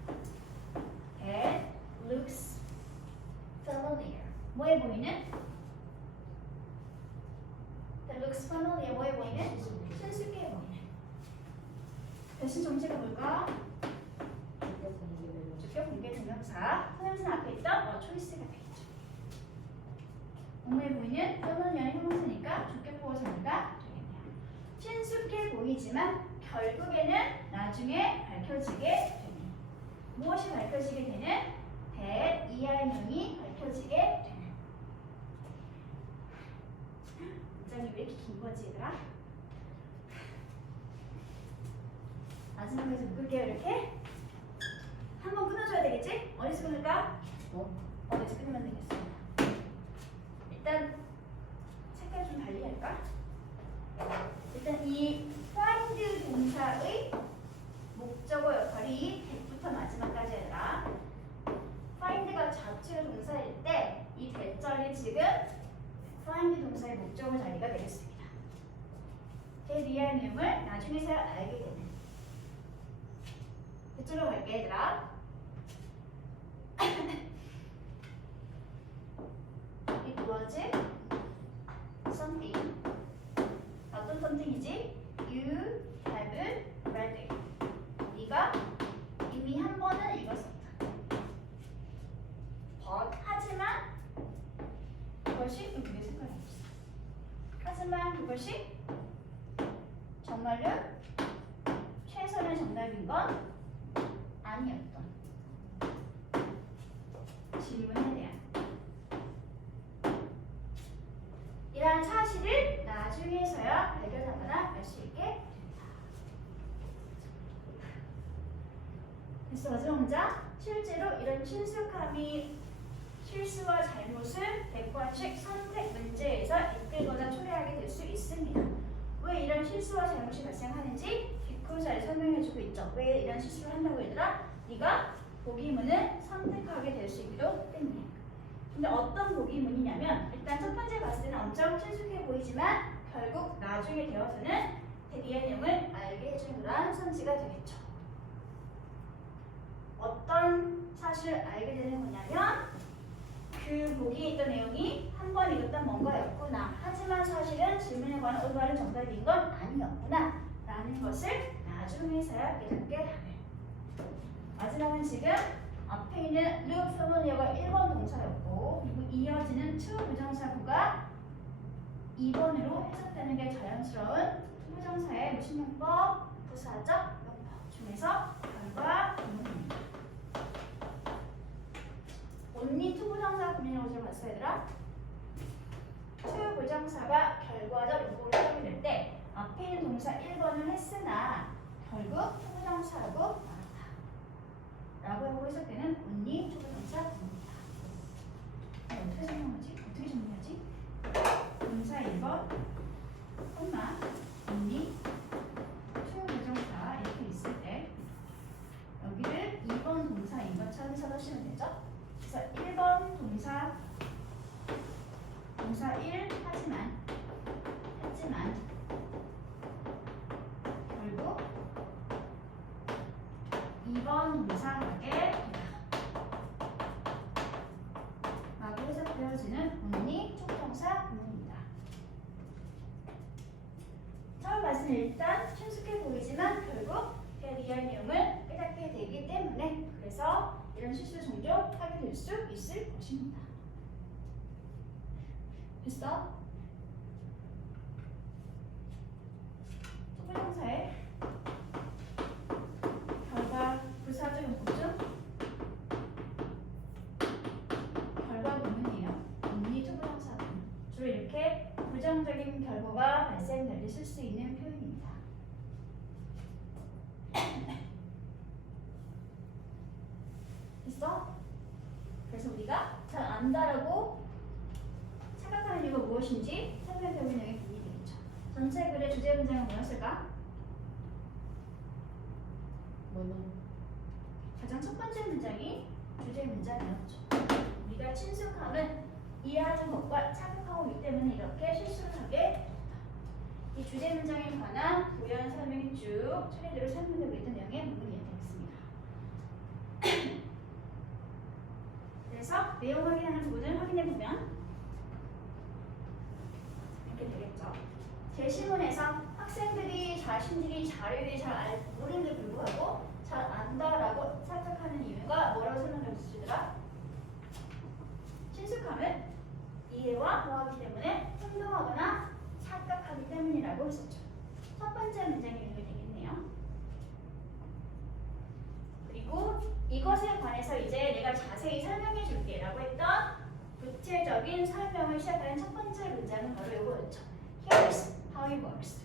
That looks familiar. 뭐해 보이는? That looks familiar. 뭐해 보이는? 친숙해 보이는. 대신 정체가 뭘까? 주격 공개 동명사. 동명사 앞에 있던 초이스가 되겠죠. 뭐해 보이는? familiar의 형용사니까 주격보호 자리가 되겠네요. 친숙해 보이지만 결국에는 나중에 밝혀지게 되는. 무엇이 밝혀지게 되는? that 이하의 명이 밝혀지게 되는. 문장이 왜 이렇게 긴 거지 얘들아? 마지막에서 묶을게요. 이렇게 한번 끊어줘야 되겠지? 어디서 끊을까? 어디서 끊으면 되겠습니다. 일단 색깔 좀 달리 할까? 일단 이 find 동사의 목적어 역할이 대부터 마지막까지 얘들아. find가 자체가 동사일 때 이 대절이 지금 find 동사의 목적어 자리가 되겠습니다. 제 이하의 내용을 나중에서야 알게 되는. 그쪽으로 갈게 얘들아. It was something. 어떤 something이지? You have read it. 네가 이미 한 번은 읽었었다. But 하지만 그것이 왜 색깔이 없어? 하지만 그것이 정말로 최선의 정답인 건 아니었던 질문에 대한 이러한 사실을 나중에서야 발견하거나 알 수 있게 된다. 그래서 마지막 문장, 실제로 이런 친숙함이 실수와 잘못을 객관식 선택 문제에서 이끌거나 초래하게 될 수 있습니다. 왜 이런 실수와 잘못이 발생하는지 뒷구사에 설명해주고 있죠. 왜 이런 실수를 한다고 얘들아? 네가 보기문을 선택하게 될 수 있기도 때문에. 근데 어떤 보기문이냐면 일단 첫 번째 봤을 때는 엄청 친숙해 보이지만 결국 나중에 되어서는 대리의 내용을 알게 해주는 그러한 선지가 되겠죠. 어떤 사실을 알게 되는 거냐면 그 보기에 있던 내용이 한 번 읽었던 뭔가였구나. 하지만 사실은 질문에 관한 올바른 정답인 건 아니었구나 라는 것을 나중에서야 깨닫게 하는. 마지막은 지금 앞에 있는 loop familiar가 1번 동사였고 그리고 이어지는 to 부정사구가 2번으로 해석되는 게 자연스러운 투부정사의 무신용법, 부사적 용법 중에서 결과 구문입니다. only 투부정사 구문이라고 제가 봤어요 얘들아. 투부정사가 결과적 용법으로 사용이 될 때 앞에 있는 동사 1번을 했으나 결국 투부정사하고 나왔다 라고 하고 해석되는 only 투부정사 구문입니다. 어떻게 설명하지? 어떻게 정리하지? 동사 1번 콤마 only 투부정사 이렇게 있을 때 여기를 2번 동사인 것처럼 써주시면 되죠? 그래서 1번 동사 1 하지만 결국 2번 동사하게 라고 해석되어지는 only 투부정사 구문입니다. 처음 말씀은 일단 친숙해 보이지만 결국 대리할 내용을 깨닫게 되기 때문에 그래서 이런 실수 종종 하게 될 수 있을 것입니다. 됐어? 투부정사의 결과 부사적 용법 중 결과 구문이에요. only 투부정사 구문. 주로 이렇게 부정적인 결과가 발생될 때 쓸 수 있는 표현입니다. 됐어? 그래서 우리가 잘 안다라고 생각하는 이유가 무엇인지 설명해보는 내용이 도움이 되겠죠. 전체 글의 주제 문장은 뭐였을까? 뭐는? 가장 첫 번째 문장이 주제 문장이었죠. 우리가 친숙함은 이해하는 것과 착각하고 있기 때문에 이렇게 실수를 하게 됐다. 이 주제 문장에 관한 부연 설명이 쭉 차례대로 설명되고 있던 내용의 부분이 되겠습니다. 그래서 내용 확인하는 부분을 확인해 보면 이렇게 되겠죠. 제시문에서 학생들이 자신들이 자료를 잘 모르는데 불구하고 잘 안다라고 착각하는 이유가 뭐라고 설명해 주시더라? 친숙함은 이해와 모하기 때문에 행동하거나 착각하기 때문이라고 했었죠. 첫 번째 문장이 이렇게 되겠네요. 그리고 이것에 관해서 이제 내가 자세히 설명해 줄게 라고 했던 구체적인 설명을 시작하는 첫 번째 문장은 바로 이거였죠. Here's how it works.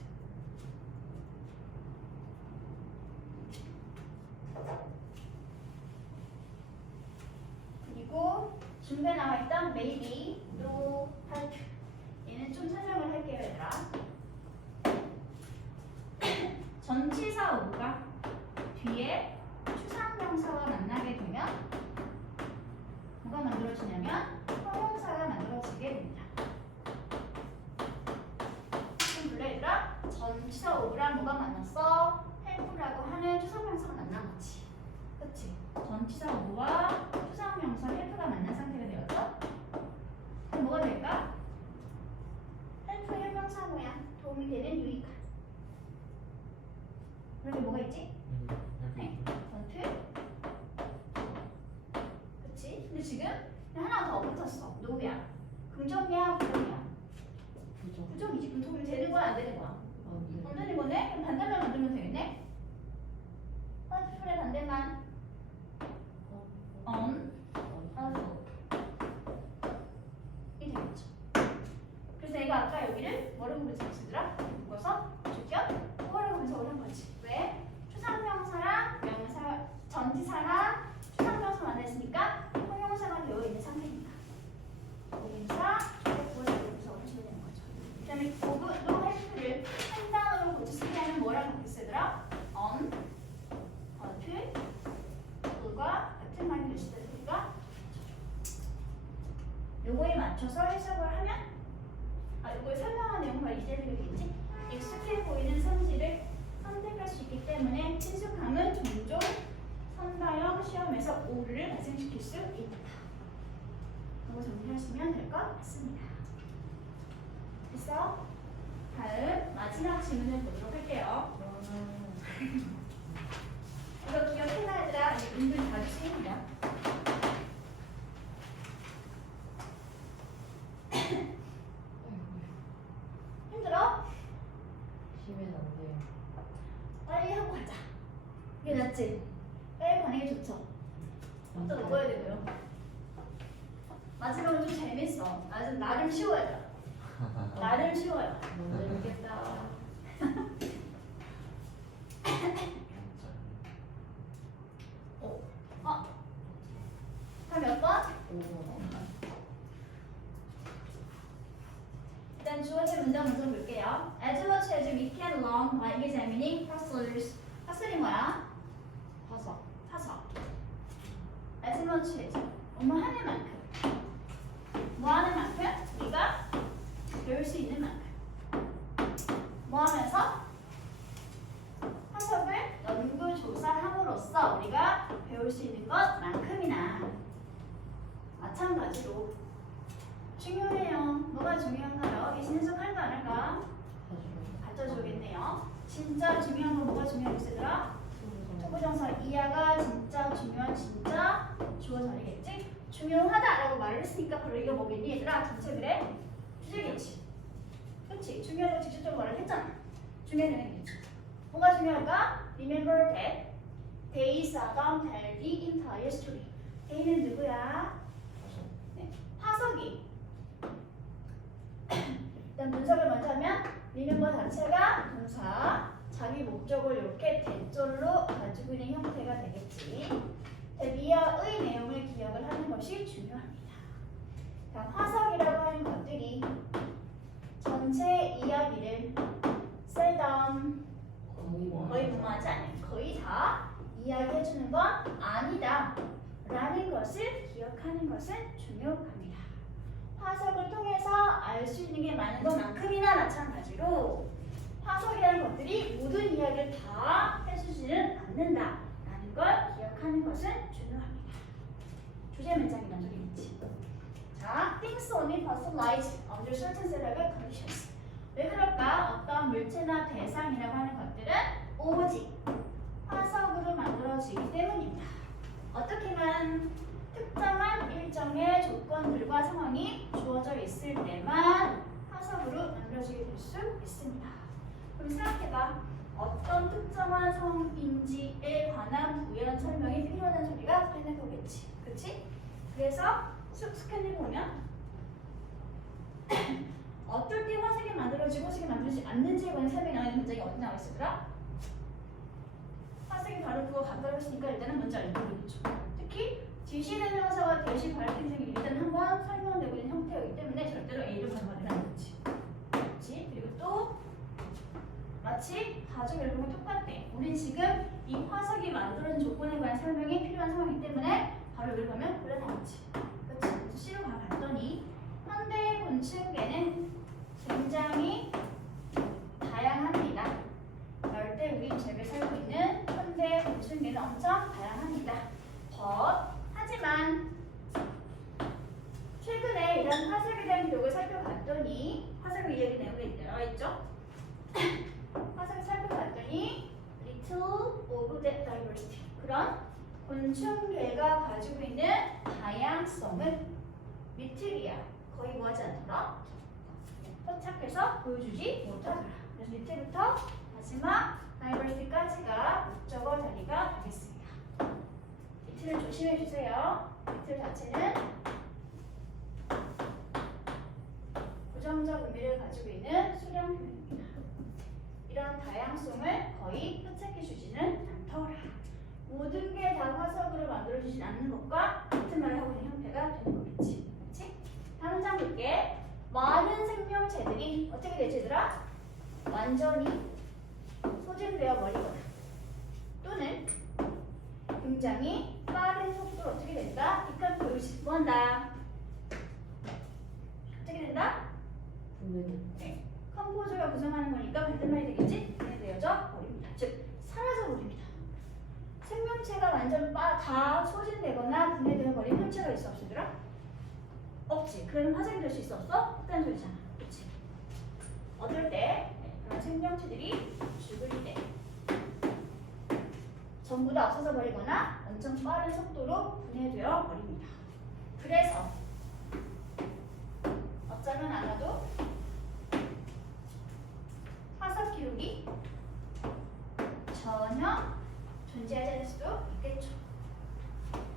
그리고 중간에 나와 있던 maybe, no, help. 얘는 좀 설명을 할게요, 얘들아. 전치사 오브가 뒤에 추상명사와 만나게 되면 뭐가 만들어지냐면 형용사가 만들어지게 됩니다. 그럼 불러 얘들아, 전치사 오브랑 뭐가 만났어? 헬프라고 하는 추상명사가 만난 거지. 그치? 전치사 오브와 추상명사 헬프가 만난 상태가 되었죠? 그럼 뭐가 될까? 헬프 형용사 모양 도움이 되는 유익한. 그런데 뭐가 있지? 네, 전트. 그치? 근데 지금 하나 더 붙었어. 노야. 긍정이야, 부정이야? 부정. 부정이지. 그럼 도움이 되는 거야, 하지만 on 이 되겠죠. 그래서 내가 아까 여기를 뭐라고 그랬더라? 묶어서 주격 뭐라고 분석을 한 거지. 왜? 추상명사랑 명사, 전치사랑 추상명사 만났으니까 형용사가 되어 있는 상태입니다. 동사, 부어서 분석을 해주면 되는 거죠. 그 다음에 고도 헬프를 한 단어로 고쳐 쓰게 하면 뭐라고 그렇게 쓰더라? on, on, 그과 같은 말이 되시더니까 요거에 맞춰서 해석을 하면 요거에 설명한 내용과 이해되게 되겠지? 익숙해 보이는 성질을 선택할 수 있기 때문에 친숙함은 종종 선다형 시험에서 오류를 발생시킬 수 있다. 이거 정리하시면 될 것 같습니다. 그래서 다음 마지막 질문을 보도록 할게요. 이거 기억해놔 얘들아. 은근 자주 쓰입니다. 힘들어? 쉬면 안 돼요. 빨리 하고 가자. 이게 낫지? 빨리 가는 게 좋죠. 또 읽어야 되고요. 마지막은 좀 재밌어. 나름 쉬워요. 나름 쉬워요. 너무 재밌겠다. 한 몇 번? 5번. 일단 주어진 문장 먼저 볼게요. As much as we can learn by examining puzzles. puzzle이 뭐야? 화석. 사서. As much as. 뭐뭐 하는 만큼. 뭐 하는 만큼? 우리가 배울 수 있는 만큼. 뭐 하면서? 화석을 연구조사함으로써 우리가 배울 수 있는 것만큼이나 마찬가지로 중요해요. 뭐가 중요한가요? 이 해석할까 안 할까? 가르쳐주겠네요. 진짜 중요한 건 뭐가 중요하겠어요? 투부정사 이하가 진짜 중요한 진짜 주어 자리겠지? 중요하다라고 말을 했으니까 바로 이게 뭐겠니 얘들아? 전체 그래? 주제겠지. 그치? 중요하다고 직접적으로 말을 했잖아. 중요한 내용이겠지. 뭐가 중요할까? Remember that they seldom tell the entire story. they는 누구야? 네, 화석이. 일단 분석을 먼저 하면 remember 자체가 동사, 자기 목적을 이렇게 대절로 가지고 있는 형태가 되겠지. 대비어의 내용을 기억을 하는 것이 중요합니다. 자, 화석이라고 하는 것들이 전체 이야기를 seldom 거의 무마하지 않아요. 거의 다 이야기해주는 건 아니다 라는 것을 기억하는 것은 중요합니다. 화석을 통해서 알 수 있는 게 많은 것만큼이나 마찬가지로 화석이라는 것들이 모든 이야기를 다 해주지는 않는다 라는 걸 기억하는 것은 중요합니다. 주제 문장이 먼저 있지. 자, things only fossilize under certain set of conditions. 왜 그럴까? 어떤 물체나 대상이라고 하는 것들은 오직 화석으로 만들어지기 때문입니다. 어떻게만 특정한 일정의 조건들과 상황이 주어져 있을 때만 화석으로 만들어지게 될 수 있습니다. 그럼 생각해봐. 어떤 특정한 성인지에 관한 부연 설명이 필요하다는 소리가 설명해 보겠지. 그치? 그래서 스캔을 보면 어떨 때 화석이 만들어지고 화석이 만들어지지 않는지에 관한 설명이 나와 있는 문장이 어디 나와 있었더라? 화석이 바로 그거 가까이 했으니까 일단은 먼저 알고 있죠. 특히 지시대명사와 대시 발생이 일단 한번 설명되고 있는 형태이기 때문에 절대로 A를 반발을 하는 거지. 그렇지? 그리고 또 마치 가족 앨범과 똑같대. 우린 지금 이 화석이 만들어진 조건에 관한 설명이 필요한 상황이기 때문에 바로 여기를 가면 올라가겠지. 그렇지? 그래서 C로 가봤더니 현대 곤충계는 굉장히 다양합니다. 열대 우림 지역에 살고 있는 현대 곤충계는 엄청 다양합니다. 하지만 최근에 이런 화석에 대한 기록을 살펴봤더니 화석의 이야기 내용이 나와 있죠? 화석을 살펴봤더니 little of that diversity 그런 곤충계가 가지고 있는 다양성은 미틀이야. 거의 뭐하지 않더라? 포착해서 보여주지 못하더라. 그래서 밑에부터 마지막 diversity까지가 목적어 자리가 되겠습니다. 조심해 주세요. 리틀 자체는 부정적 의미를 가지고 있는 수량 표현입니다. 이런 다양성을 거의 흡착해 주지는 않더라. 모든 게 다 화석으로 만들어 주진 않는 것과 같은 말을 하고 있는 형태가 되는 거겠지. 그렇지? 다음 문장 볼게. 많은 생명체들이 어떻게 되지 얘들아? 완전히 소진되어 버리거나 또는 굉장히 빠른 속도로 어떻게 된다? 디컴포즈 뭐한다? 어떻게 된다? 네. 컴포즈가 구성하는 거니까 반대말이 되겠지? 분해되어져 버립니다. 즉 사라져 버립니다. 생명체가 완전 다 소진되거나 분해되어 버린 형체가 있어 없어 얘들아? 없지. 그러면 화석이 될 수 있어 없어? 없다는 소리잖아. 그렇지? 어떨 때 그런 생명체들이 죽을 때 전부 다 없어져 버리거나 엄청 빠른 속도로 분해되어 버립니다. 그래서 어쩌면 아마도 화석 기록이 전혀 존재하지 않을 수도 있겠죠.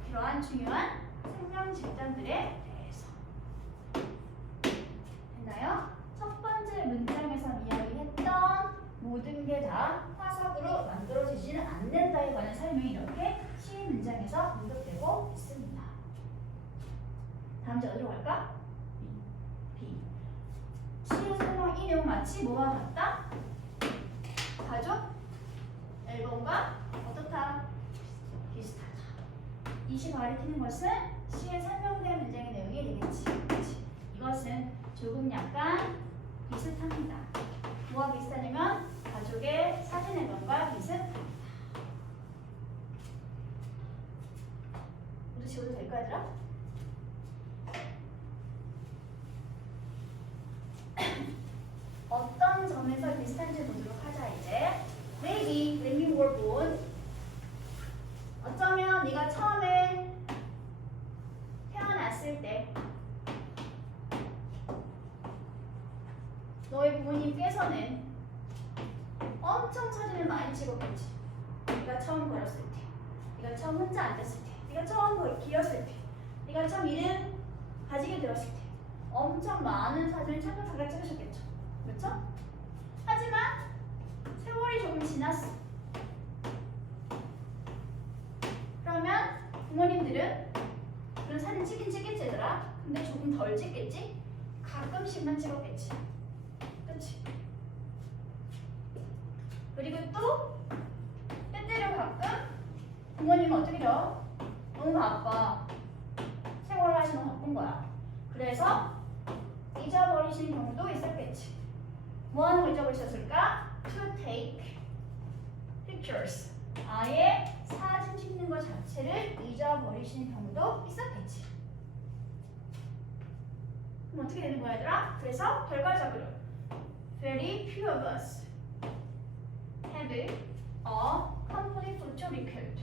그러한 중요한 생명 집단들에 대해서 됐나요? 첫 번째 문장에서 이야기했던 모든 게 다 화석으로 만들어지지는 않는다에 관한 설명이 이렇게 시 문장에서 언급되고 있습니다. 다음 주 어디로 갈까? B. 시의 설명 이 내용 마치 뭐와 같다? 가족 앨범과 어떻다? 비슷하다. 이 시 가리키는 것은 시에 설명된 문장의 내용이 되겠지. 그렇지? 이것은 조금 약간 비슷합니다. 뭐와 비슷하냐면 가족의 사진 앨범과 비슷합니다. 모두 지워도 될까 얘들아? 어떤 점에서 비슷한지 보도록 하자 이제. Maybe when you were born, 어쩌면 네가 처음에 태어났을 때 너의 부모님께서는 엄청 사진을 많이 찍었겠지. 네가 처음 걸었을 때, 네가 처음 혼자 앉았을 때, 네가 처음 기었을 때, 네가 처음 일을 가지게 되었을 때 엄청 많은 사진을 찰칵찰칵 찍으셨겠죠. 그렇죠? 하지만 세월이 조금 지났어. 그러면 부모님들은 그런 사진 찍긴 찍겠지 얘들아. 근데 조금 덜 찍겠지? 가끔씩만 찍었겠지. 그치? 그리고 또 때때로 가끔 부모님은 어떻게 해요? 너무 바빠. 생활을 하시면 바쁜 거야. 그래서 잊어버리시는 경우도 있었겠지. 뭐 하는 걸 잊어버리셨을까? To take pictures. 아예 사진 찍는 것 자체를 잊어버리시는 경우도 있었겠지. 그럼 어떻게 되는 거야 얘들아? 그래서 결과적으로 Very few of us have a complete photo record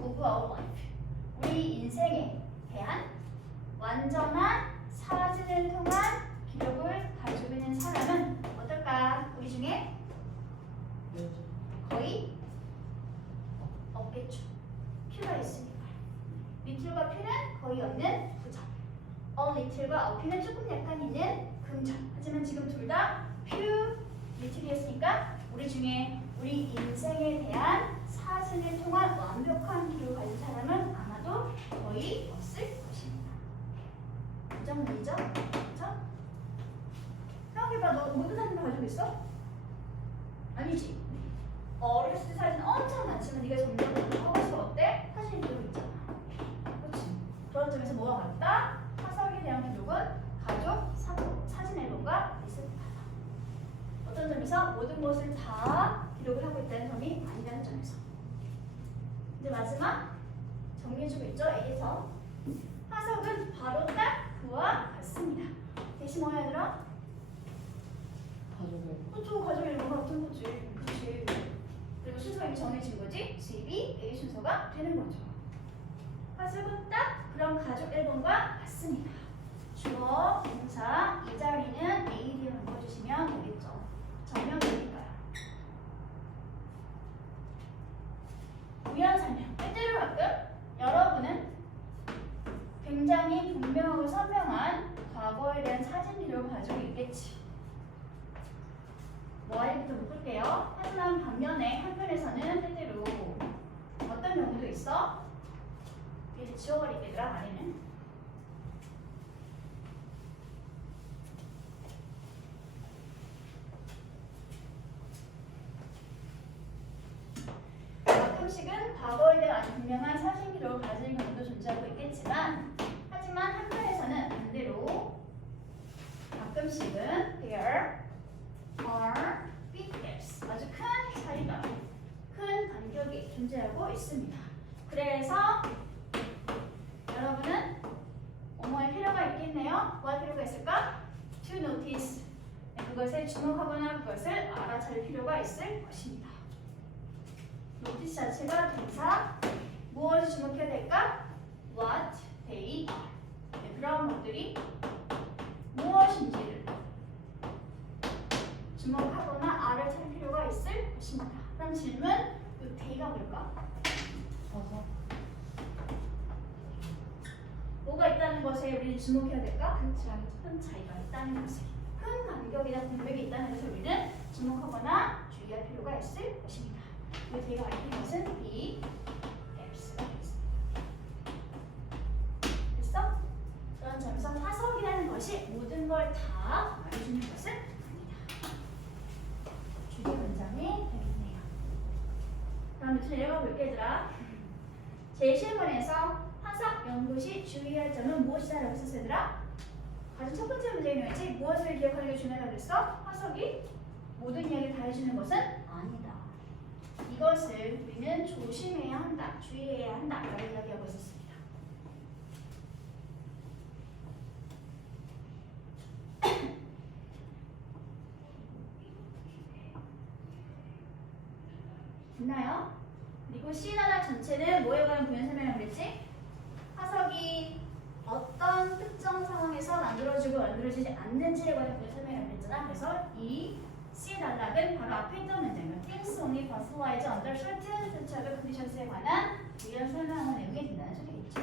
of our life. 우리 인생에 대한 완전한 사진을 통한 기록을 가지고 있는 사람은 어떨까? 우리 중에 거의 없겠죠. 퓨가 있으니까. 리틀과 퓨는 거의 없는 부정. 리틀과 퓨는 조금 약간 있는 긍정. 하지만 지금 둘 다 퓨, 리틀이었으니까 우리 중에 우리 인생에 대한 사진을 통한 완벽한 기록을 가진 사람은 아마도 거의 없을 것입니다. 부정문이죠? 그렇죠? 생각해봐. 너 모든 사진을 가지고 있어? 아니지. 어렸을 때 사진 엄청 많지만 네가 점점 더 커서 어때? 사진이 기록이 있잖아. 그렇지? 그런 점에서 뭐가 같다? 화석에 대한 기록은 가족 사진 앨범과 비슷하다. 어떤 점에서 모든 것을 다 기록을 하고 있다는 점이 아니라는 점에서. 이제 마지막 정리해주고 있죠? A에서 화석은 바로 딱 그와 같습니다. 대신 뭐야 얘들아? 가족을. 그쵸, 가족 앨범과 같은 거지. 그치. 그리고 순서가 이미 정해진 거지. C, B, A 순서가 되는 거죠. 화석은 딱 그런 가족 앨범과 같습니다. 주어, 동사, 이 자리는 A, D로 바꿔주시면 되겠죠. 정명이니까요. 우연 설명. 때때로 가끔 여러분은 굉장히 분명하고 선명한 과거에 대한 사진 기록을 가지고 있겠지. 뭐하리부터 묶을게요. 하지만 반면에 한편에서는 때때로 어떤 경우도 있어? 미리 지워버리겠더라 아래는. 가끔씩은 과거에 대한 아주 분명한 사진 기록을 가진 경우도 존재하고 있겠지만 하지만 한편에서는 반대로 가끔씩은 there are big gaps 아주 큰 차이가 큰 간격이 존재하고 있습니다. 그래서 여러분은 뭐할 필요가 있겠네요. 뭐 할 필요가 있을까? To notice 그것에 주목하거나 그것을 알아차릴 필요가 있을 것입니다. notice 자체가 동사 무엇을 주목해야 될까? What they are 그런 것들이 무엇인지를 주목하거나 알아차릴 필요가 있을 것입니다. 그럼 질문, 이 they가 뭘까? 저서. 뭐가 있다는 것에 우리는 주목해야 될까? 큰 차이가 있다는 것에 큰 간격이나 공백이 있다는 것에 우리는 주목하거나 주의할 필요가 있을 것입니다. 이 they가 알린 것은 이 앱스가 되겠습니다. 됐어? 그런 점에서 화석이라는 것이 모든 걸 다 말해주는 것은 아니다. 주제 문장이 되겠네요. 다음 좀 내려가 볼게 얘들아. 제1번에서 화석 연구시 주의할 점은 무엇이다 라고 썼어 얘들아? 가장 첫 번째 문제는 무엇을 기억하는 게 중요하다고 그랬어? 화석이 모든 이야기를 다 해주는 것은 아니다. 이것을 우리는 조심해야 한다, 주의해야 한다 라고 이야기하고 있었습니다. 됐나요? 그리고 C나라 전체는 뭐에 관한 부연 설명을 그랬지? 화석이 어떤 특정 상황에서 만들어지고 만들어지지 않는지에 관한 부연 설명을 그랬잖아. 그래서 이 C단락은 바로 앞에 있던 문장이야. Things only fossilize under certain physical conditions에 관한 부연 설명을 내용이 된다는 소리겠죠.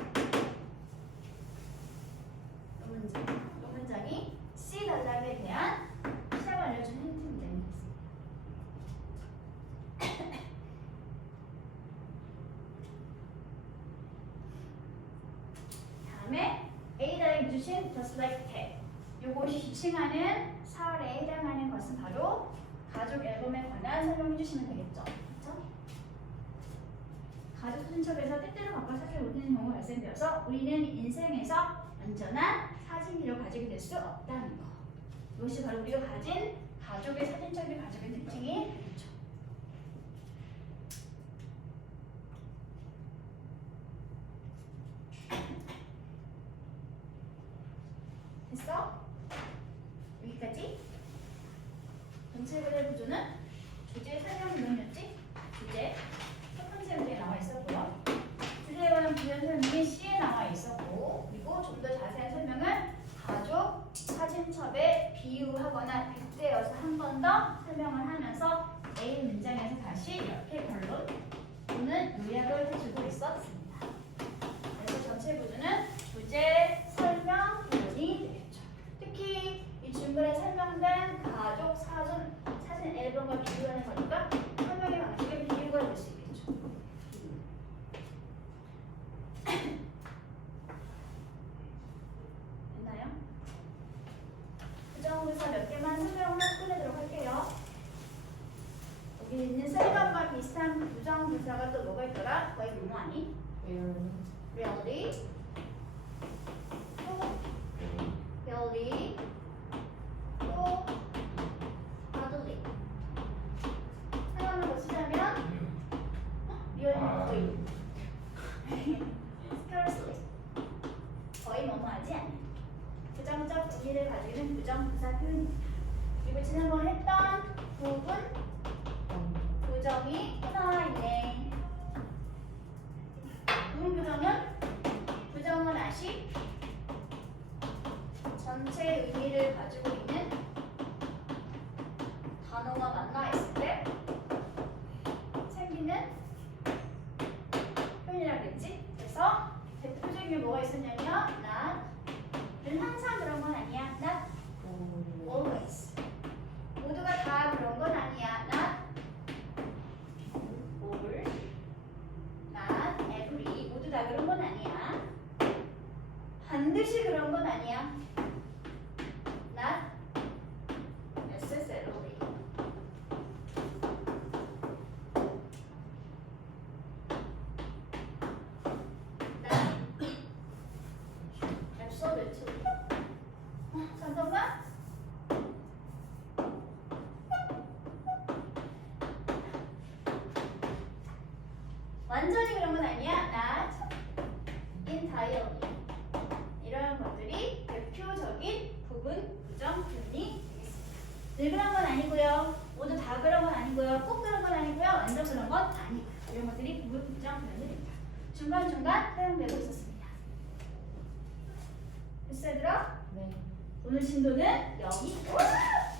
이 문장이 C단락에 대한 시작을 알려주는 힌트 문장이겠습니다. 다음에 A단에 주신 just like that. 요것이 지칭하는 사활에 해당하는 것은 바로 가족 앨범에 관한 설명해 주시면 되겠죠. 그렇죠? 가족 사진첩에서 때때로 바꿔 사진을 못내는 경우가 발생되어서 우리는 인생에서 완전한 사진 기록을 가지게 될 수 없다는 거. 이것이 바로 우리가 가진 가족의 사진첩이 가지고 있는 특징이 되겠죠. 됐어? 여기까지. 전체 글의 구조는 주제 설명 부분이었지? 주제 첫 번째 문제에 나와 있었고요. 주제에 관한 부연 설명이 C에 나와 있었고, 그리고 좀 더 자세한 설명은 가족 사진첩에 비유하거나 빗대어서 한 번 더 설명을 하면서 A 문장에서 다시 이렇게 결론 또는 요약을 해주고 있었습니다. 그래서 전체 구조는 주제, 설명, 부분이 되겠죠. 특히 이 중간에 설명된 가족 사진 앨범과 비교하는 거니까 설명의 방식은 비유가 될 수 있겠죠. 됐나요? 부정부사 몇 개만 설명을 끝내도록 할게요. 여기 있는 셀감과 비슷한 부정부사가 또 뭐가 있더라? 거의 뭐뭐 아니? Really? Really? 또 hardly. 하나만 더 쓰자면 really 거의 scarcely 거의 뭐뭐하지 않는 부정적 의미를 가지고 있는 부정부사 표현입니다. 그리고 지난번에 했던 부분 부정이 또 나와 있네. 부분 부정은 부정은 아시 전체 의미를 가지고 있는 단어가 만나 있을 때 생기는 표현이라고 했지. 그래서 중에 뭐가 있었냐면 not는 항상 그런 건 아니야. not always. 모두가 다 그런 건 아니야. not all, not every. 모두 다 그런 건 아니야. 반드시 그런 건 아니야. not necessarily. absolutely. 잠깐만. 완전히 그런 건 아니야. not entirely. 이런 것들이 대표적인 부분, 부정, 분리 되겠습니다. 늘 그런 건 아니고요. 모두 다 그런 건 아니고요. 꼭 그런 건 아니고요. 완전 그런 건 아니고. 이런 것들이 부분, 부정, 분리됩니다. 중간중간 사용되고 있었습니다. 됐어, 얘들아? 네. 오늘 진도는 여기.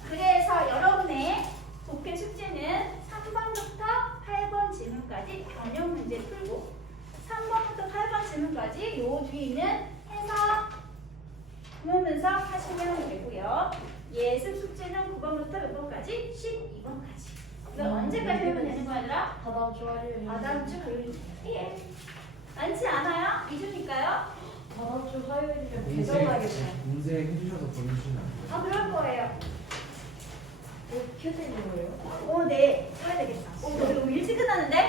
그래서 여러분의 독해 숙제는 3번부터 8번 질문까지 변형 문제 풀고 3번부터 8번 질문까지 요 뒤에는 해석, 구문 분석 하시면 되고요. 예습 숙제는 9번부터 몇 번까지? 12번까지. 이거 언제까지 하면 되는 거야, 얘들아? 다다음 주 화요일. 다다음 주 금요일. 예. 많지 않아요? 2주니까요. 다다음 주 화요일이면 개정하겠다. 문제 해주셔서 보내주시면 안 돼요? 아, 그럴 거예요. 뭐 켜져 있는 거예요? 네. 해야 되겠다. 그리고 일찍 끝나는데?